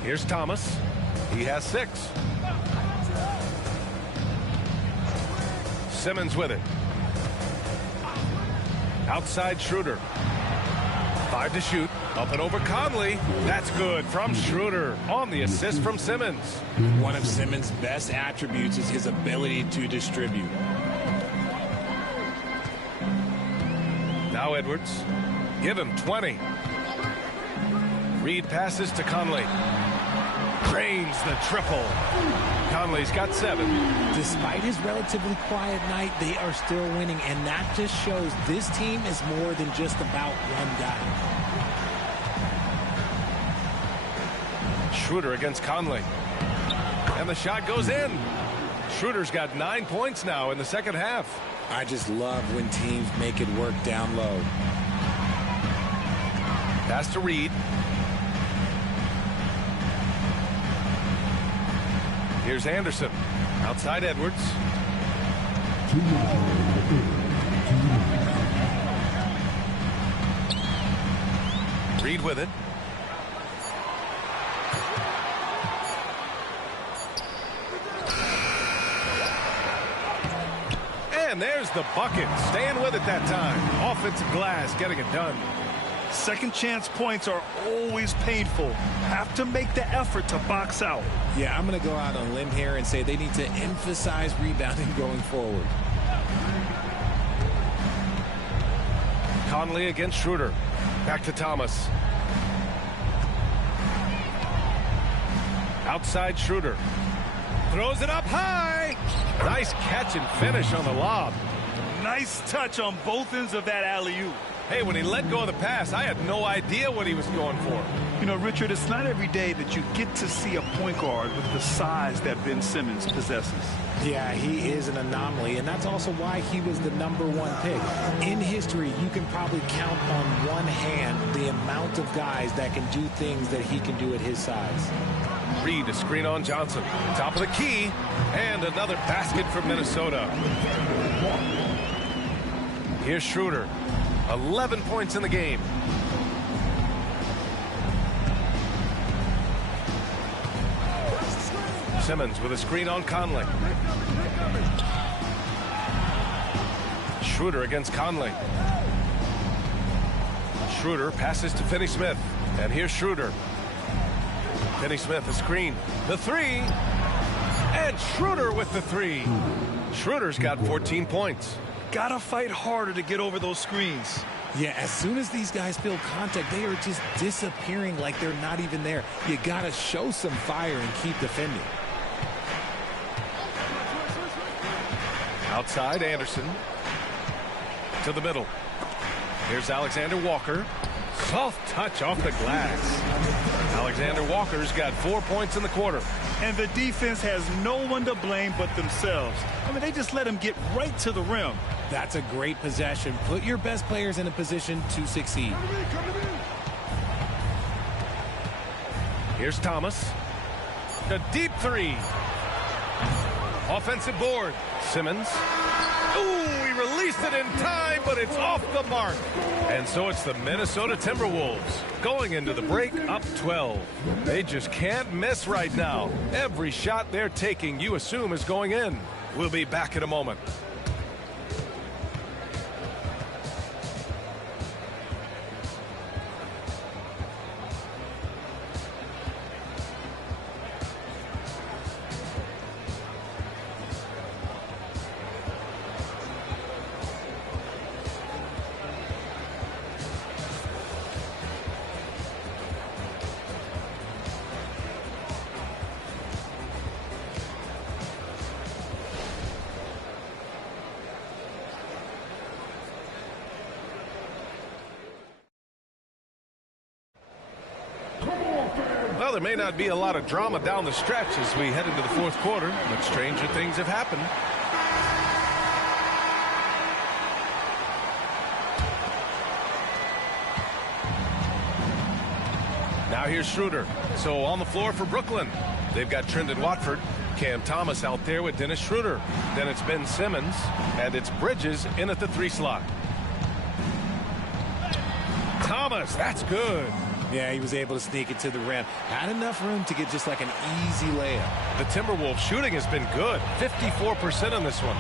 Here's Thomas. He has 6. Simmons with it. Outside Schroeder. 5 to shoot. Up and over Conley. That's good from Schroeder on the assist from Simmons. One of Simmons' best attributes is his ability to distribute. Now Edwards. Give him 20. Reed passes to Conley. Drains the triple. Conley's got 7. Despite his relatively quiet night, they are still winning, and that just shows this team is more than just about one guy. Schroeder against Conley. And the shot goes in. Schroeder's got 9 points now in the second half. I just love when teams make it work down low. Pass to Reed. Here's Anderson. Outside Edwards. 2 minutes remaining in the third. 2 minutes. Reed with it. And there's the bucket. Staying with it that time. Offensive glass getting it done. Second chance points are always painful. Have to make the effort to box out. Yeah, I'm going to go out on a limb here and say they need to emphasize rebounding going forward. Conley against Schroeder. Back to Thomas. Outside Schroeder. Throws it up high. Nice catch and finish on the lob. Nice touch on both ends of that alley-oop. Hey, when he let go of the pass, I had no idea what he was going for. You know, Richard, it's not every day that you get to see a point guard with the size that Ben Simmons possesses. Yeah, he is an anomaly, and that's also why he was the #1 pick. In history, you can probably count on one hand the amount of guys that can do things that he can do at his size. Reed to screen on Johnson. Top of the key. And another basket for Minnesota. Here's Schroeder. 11 points in the game. Simmons with a screen on Conley. Schroeder against Conley. Schroeder passes to Finney-Smith. And here's Schroeder. Finney-Smith, a screen. The three. And Schroeder with the three. Schroeder's got 14 points. Gotta fight harder to get over those screens. Yeah, as soon as these guys feel contact, they are just disappearing like they're not even there. You gotta show some fire and keep defending. Outside, Anderson. To the middle. Here's Alexander Walker. Soft touch off the glass. Alexander Walker's got 4 points in the quarter. And the defense has no one to blame but themselves. I mean, they just let him get right to the rim. That's a great possession. Put your best players in a position to succeed. Here's Thomas. A deep three. Offensive board. Simmons. Ooh, he released it in time, but it's off the mark. And so it's the Minnesota Timberwolves going into the break up 12. They just can't miss right now. Every shot they're taking, you assume, is going in. We'll be back in a moment. Well, there may not be a lot of drama down the stretch as we head into the fourth quarter, but stranger things have happened. Now here's Schroeder. So on the floor for Brooklyn. They've got Trendon Watford. Cam Thomas out there with Dennis Schroeder. Then it's Ben Simmons. And it's Bridges in at the 3 slot. Thomas, that's good. Yeah, he was able to sneak it to the rim. Had enough room to get just like an easy layup. The Timberwolves shooting has been good. 54% on this one.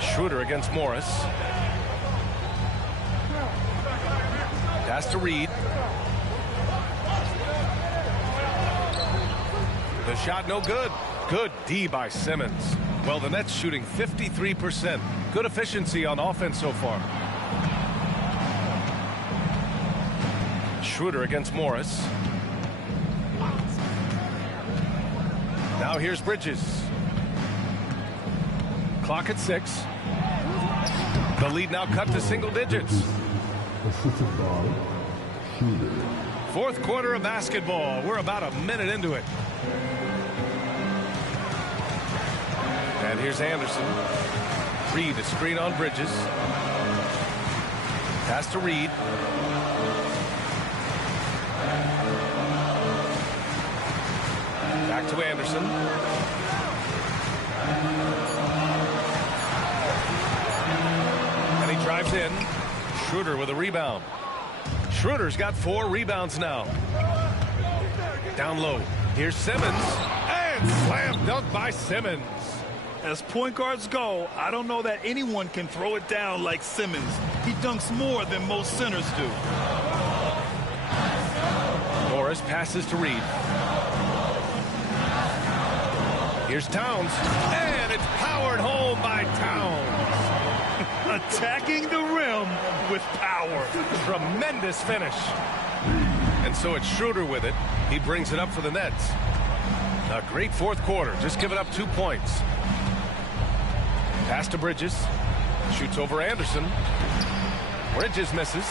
Schroeder against Morris. Pass to Reed. The shot no good. Good D by Simmons. Well, the Nets shooting 53%. Good efficiency on offense so far. Schroeder against Morris. Now here's Bridges. Clock at 6. The lead now cut to single digits. Assisted by Schroeder. Fourth quarter of basketball. We're about a minute into it. And here's Anderson. Reed, a screen on Bridges. Pass to Reed. Back to Anderson. drives in. Schroeder with a rebound. Schroeder's got 4 rebounds now. Down low. Here's Simmons. And slam dunk by Simmons. As point guards go, I don't know that anyone can throw it down like Simmons. He dunks more than most centers do. Morris passes to Reed. Here's Towns. And it's powered home by Towns. Attacking the rim with power. Tremendous finish. And so it's Schroeder with it. He brings it up for the Nets. A great fourth quarter. Just giving up 2 points. Pass to Bridges. Shoots over Anderson. Bridges misses.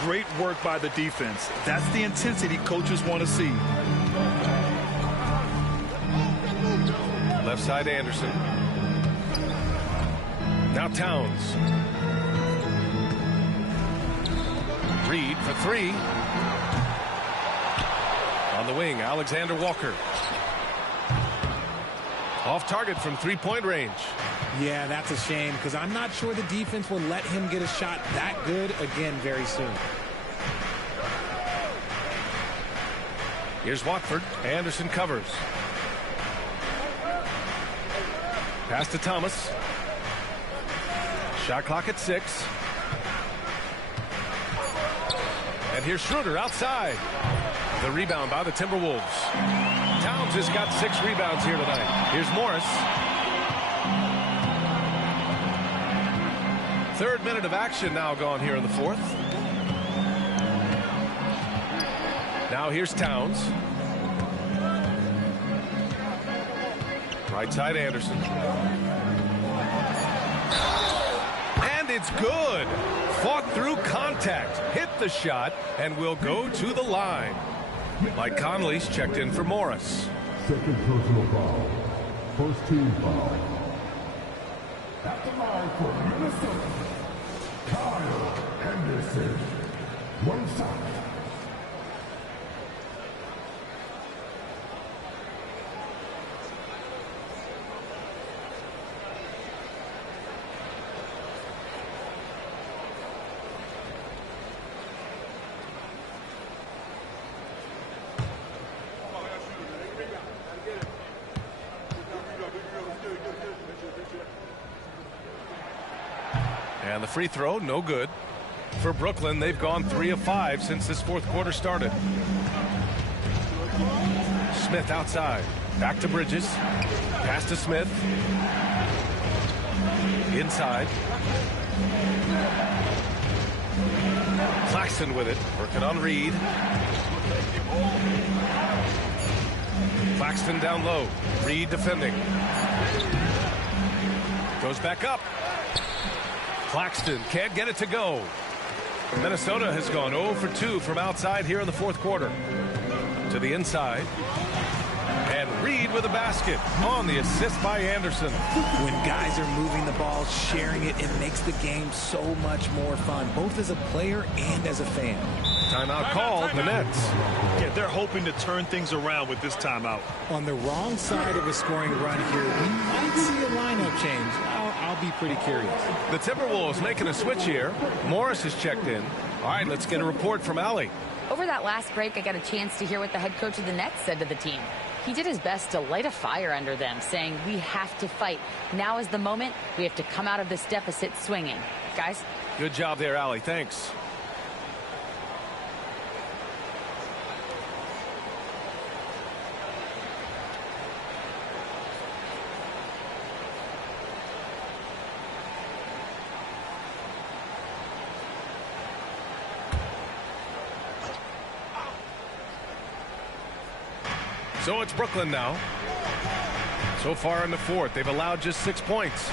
Great work by the defense. That's the intensity coaches want to see. Left side Anderson. Now Towns. Reed for 3. On the wing, Alexander Walker. Off target from 3-point range. Yeah, that's a shame because I'm not sure the defense will let him get a shot that good again very soon. Here's Watford. Anderson covers. Pass to Thomas. Shot clock at 6. And here's Schroeder outside. The rebound by the Timberwolves. Towns has got 6 rebounds here tonight. Here's Morris. 3rd minute of action now gone here in the 4th. Now here's Towns. Right side Anderson. And it's good. Fought through contact. Hit the shot and will go to the line. Mike Conley's checked in for Morris. Second personal foul. First team foul. At the line for Minnesota, Kyle Anderson. 1 shot. And the free throw, no good. For Brooklyn, they've gone 3 of 5 since this 4th quarter started. Smith outside. Back to Bridges. Pass to Smith. Inside. Claxton with it. Working on Reed. Claxton down low. Reed defending. Goes back up. Claxton can't get it to go. Minnesota has gone 0 for 2 from outside here in the 4th quarter. To the inside. And Reed with a basket on the assist by Anderson. When guys are moving the ball, sharing it, it makes the game so much more fun, both as a player and as a fan. Timeout called, the Nets. Yeah, they're hoping to turn things around with this timeout. On the wrong side of a scoring run here, we might see a lineup change. I'll be pretty curious. The Timberwolves making a switch here. Morris has checked in. All right, let's get a report from Allie. Over that last break, I got a chance to hear what the head coach of the Nets said to the team. He did his best to light a fire under them, saying, we have to fight. Now is the moment. We have to come out of this deficit swinging. Guys? Good job there, Allie. Thanks. So it's Brooklyn now. So far in the 4th, they've allowed just 6 points.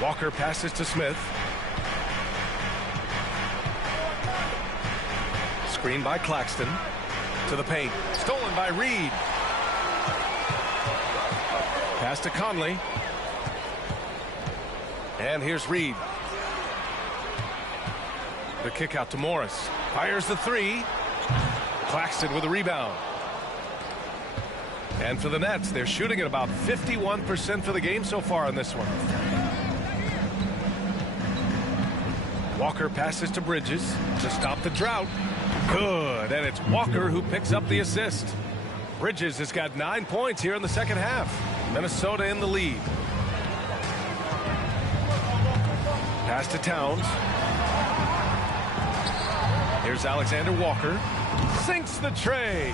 Walker passes to Smith. Screen by Claxton. To the paint. Stolen by Reed. Pass to Conley. And here's Reed. The kick out to Morris. Fires the 3. Claxton with a rebound. And for the Nets, they're shooting at about 51% for the game so far in this one. Walker passes to Bridges to stop the drought. Good, and it's Walker who picks up the assist. Bridges has got 9 points here in the second half. Minnesota in the lead. Pass to Towns. Here's Alexander Walker. Sinks the tray.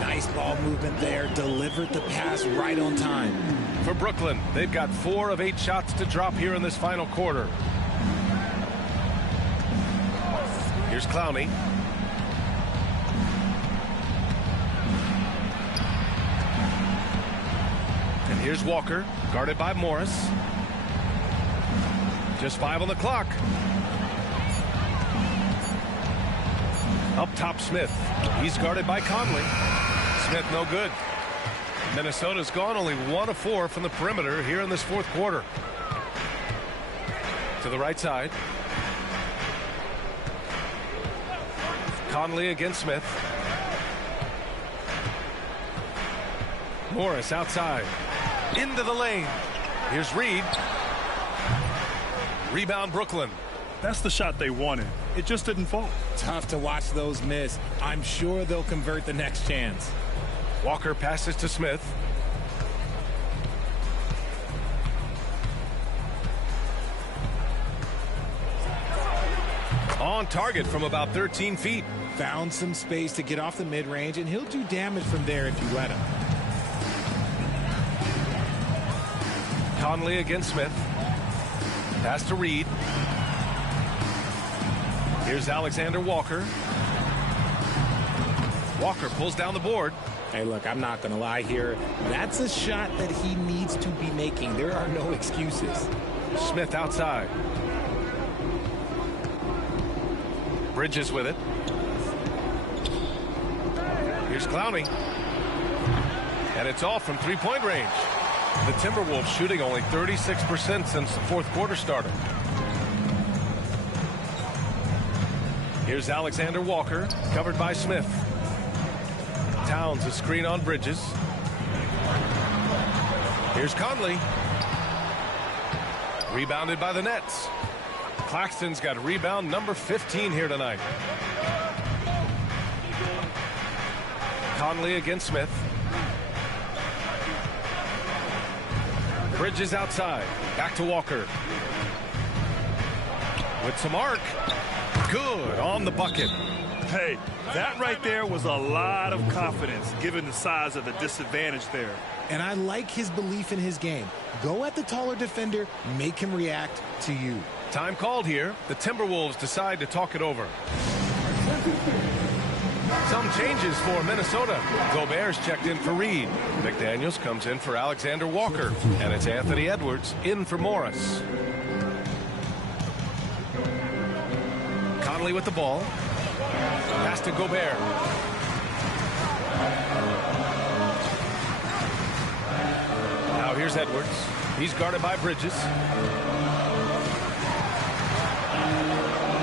Nice ball movement there. Delivered the pass right on time. For Brooklyn, they've got 4 of 8 shots to drop here in this final quarter. Here's Clowney. And here's Walker, guarded by Morris. Just 5 on the clock. Up top, Smith. He's guarded by Conley. Smith no good. Minnesota's gone only 1 of 4 from the perimeter here in this fourth quarter. To the right side. Conley against Smith. Morris outside. Into the lane. Here's Reed. Rebound Brooklyn. That's the shot they wanted. It just didn't fall. Tough to watch those miss. I'm sure they'll convert the next chance. Walker passes to Smith. On target from about 13 feet. Found some space to get off the mid-range, and he'll do damage from there if you let him. Conley against Smith. Pass to Reed. Here's Alexander Walker. Walker pulls down the board. Hey, look, I'm not going to lie here. That's a shot that he needs to be making. There are no excuses. Smith outside. Bridges with it. Here's Clowney. And it's all from three-point range. The Timberwolves shooting only 36% since the fourth quarter started. Here's Alexander Walker, covered by Smith. Towns a screen on Bridges. Here's Conley. Rebounded by the Nets. Claxton's got rebound number 15 here tonight. Conley against Smith. Bridges outside. Back to Walker. With some arc. Good on the bucket. Hey, that right there was a lot of confidence given the size of the disadvantage there. And I like his belief in his game. Go at the taller defender, make him react to you. Time called here. The Timberwolves decide to talk it over. Some changes for Minnesota. Gobert's checked in for Reed. McDaniels comes in for Alexander Walker. And it's Anthony Edwards in for Morris. Conley with the ball. Pass to Gobert. Now here's Edwards. He's guarded by Bridges.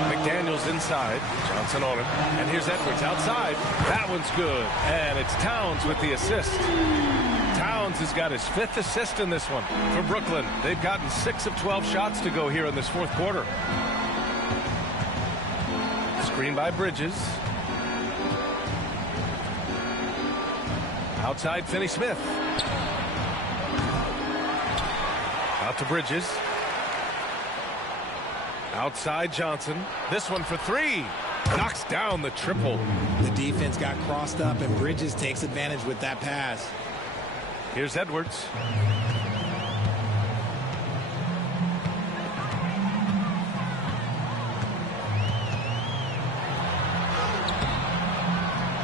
McDaniels inside. Johnson on him. And here's Edwards outside. That one's good. And it's Towns with the assist. Towns has got his 5th assist in this one. For Brooklyn, they've gotten 6 of 12 shots to go here in this fourth quarter. Screen by Bridges. Outside Finney-Smith. Out to Bridges. Outside Johnson. This one for 3. Knocks down the triple. The defense got crossed up, and Bridges takes advantage with that pass. Here's Edwards.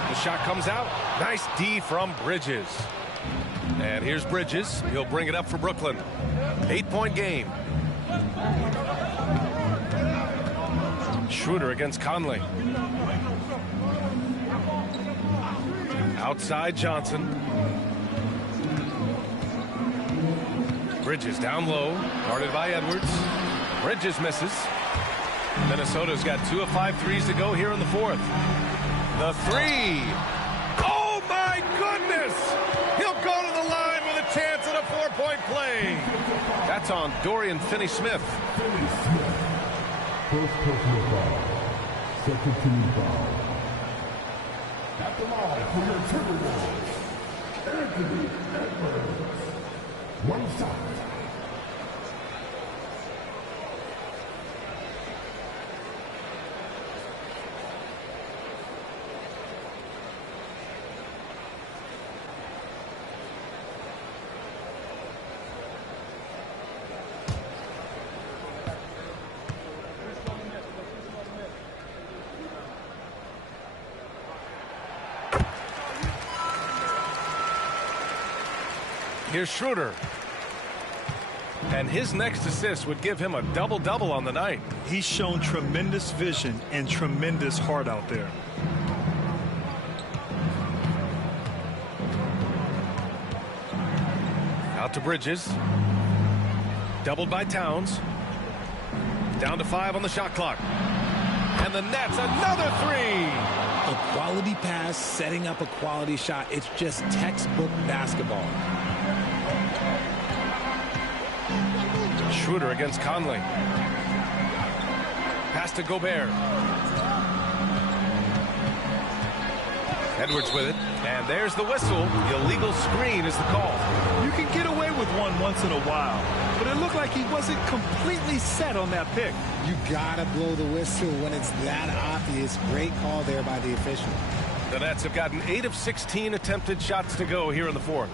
The shot comes out. Nice D from Bridges. And here's Bridges. He'll bring it up for Brooklyn. 8-point game. Schroeder against Conley. Outside Johnson. Bridges down low. Guarded by Edwards. Bridges misses. Minnesota's got 2 of 5 threes to go here in the fourth. The 3. Oh, my goodness! He'll go to the line with a chance at a 4-point play. That's on Dorian Finney-Smith. First personal foul. Second team foul. At the line for your Timberwolves, Anthony Edwards. One shot. Here's Schroeder. And his next assist would give him a double-double on the night. He's shown tremendous vision and tremendous heart out there. Out to Bridges. Doubled by Towns. Down to 5 on the shot clock. And the Nets, another three! A quality pass, setting up a quality shot. It's just textbook basketball. Schroeder against Conley. Pass to Gobert. Edwards with it. And there's the whistle. The illegal screen is the call. You can get away with one once in a while, but it looked like he wasn't completely set on that pick. You gotta blow the whistle when it's that obvious. Great call there by the official. The Nets have gotten 8 of 16 attempted shots to go here in the fourth.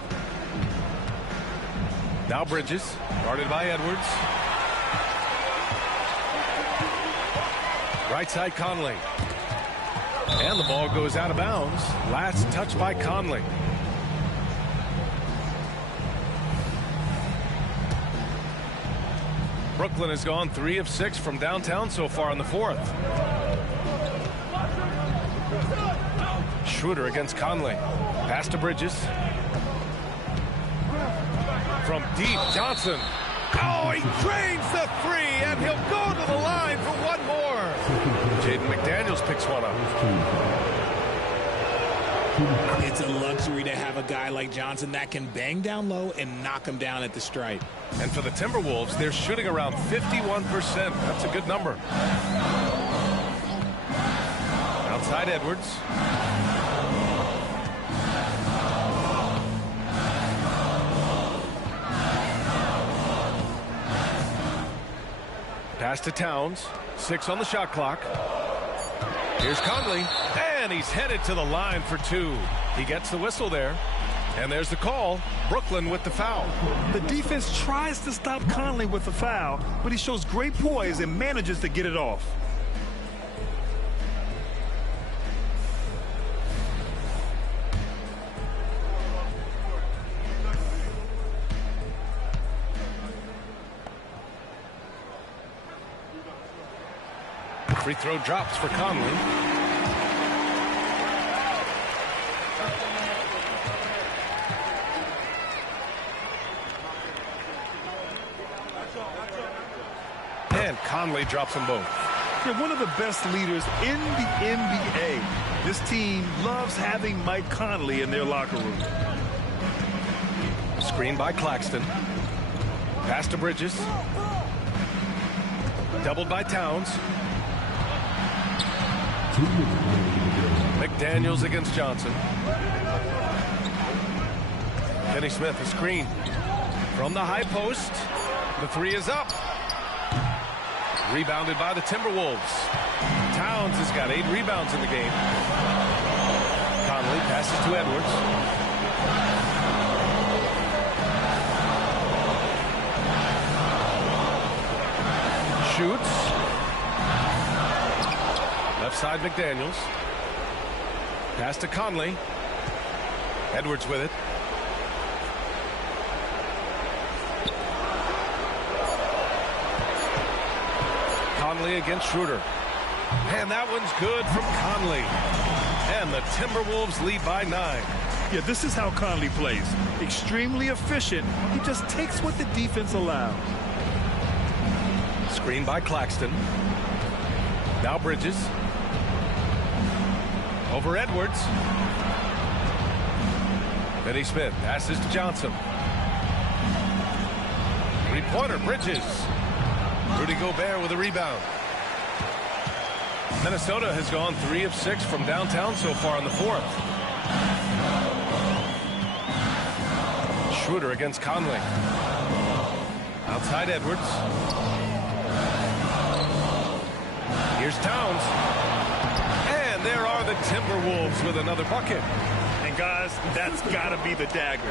Now Bridges, guarded by Edwards. Right side Conley. And the ball goes out of bounds. Last touch by Conley. Brooklyn has gone 3 of 6 from downtown so far in the fourth. Schroeder against Conley. Pass to Bridges. From deep, Johnson. Oh, he drains the 3, and he'll go to the line for one more. Jaden McDaniels picks one up. It's a luxury to have a guy like Johnson that can bang down low and knock him down at the stripe. And for the Timberwolves, they're shooting around 51%. That's a good number. Outside Edwards. Pass to Towns. 6 on the shot clock. Here's Conley. And he's headed to the line for 2. He gets the whistle there. And there's the call. Brooklyn with the foul. The defense tries to stop Conley with the foul, but he shows great poise and manages to get it off. Free throw drops for Conley. And Conley drops them both. They're one of the best leaders in the NBA. This team loves having Mike Conley in their locker room. Screen by Claxton. Pass to Bridges. Doubled by Towns. McDaniels against Johnson. Kenny Smith, a screen. From the high post. The 3 is up. Rebounded by the Timberwolves. Towns has got 8 rebounds in the game. Conley passes to Edwards. Shoots. Left side McDaniels. Pass to Conley. Edwards with it. Conley against Schroeder. And that one's good from Conley. And the Timberwolves lead by 9. Yeah, this is how Conley plays. Extremely efficient. He just takes what the defense allows. Screen by Claxton. Now Bridges. Over Edwards. Kenny Smith passes to Johnson. 3-pointer, Bridges. Rudy Gobert with a rebound. Minnesota has gone 3 of 6 from downtown so far in the fourth. Schroeder against Conley. Outside Edwards. Here's Towns. And there are the Timberwolves with another bucket. And guys, that's got to be the dagger.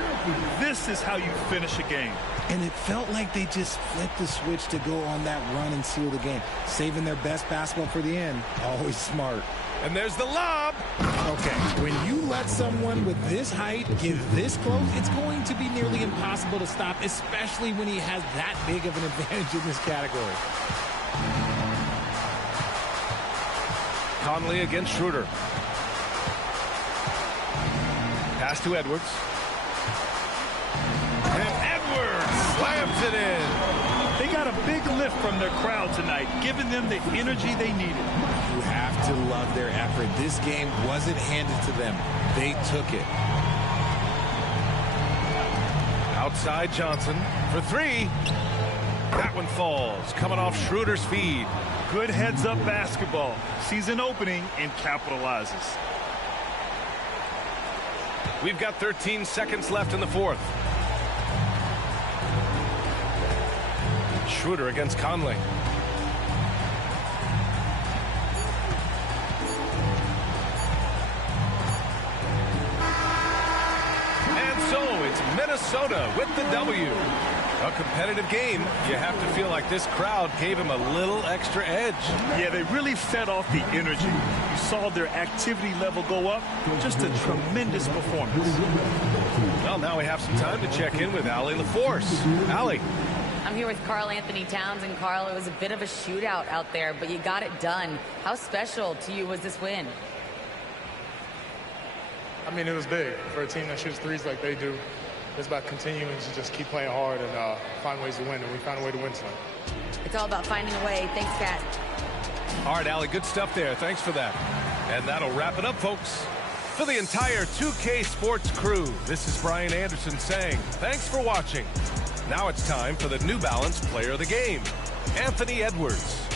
This is how you finish a game. And it felt like they just flipped the switch to go on that run and seal the game. Saving their best basketball for the end. Always smart. And there's the lob. Okay, when you let someone with this height get this close, it's going to be nearly impossible to stop, especially when he has that big of an advantage in this category. Conley against Schroeder. Pass to Edwards. And Edwards slams it in. They got a big lift from their crowd tonight, giving them the energy they needed. You have to love their effort. This game wasn't handed to them. They took it. Outside Johnson for 3. That one falls, coming off Schroeder's feed. Good heads-up basketball. Sees an opening and capitalizes. We've got 13 seconds left in the fourth. Schroeder against Conley. And so it's Minnesota with the W. A competitive game. You have to feel like this crowd gave him a little extra edge. Yeah, they really fed off the energy. You saw their activity level go up. Just a tremendous performance. Well, now we have some time to check in with Allie LaForce. Allie. I'm here with Karl Anthony Towns, and Karl, it was a bit of a shootout out there, but you got it done. How special to you was this win? I mean, it was big for a team that shoots threes like they do. It's about continuing to just keep playing hard and find ways to win, and we found a way to win tonight. It's all about finding a way. Thanks, Kat. All right, Allie, good stuff there. Thanks for that. And that'll wrap it up, folks. For the entire 2K Sports crew, this is Brian Anderson saying thanks for watching. Now it's time for the New Balance Player of the Game, Anthony Edwards.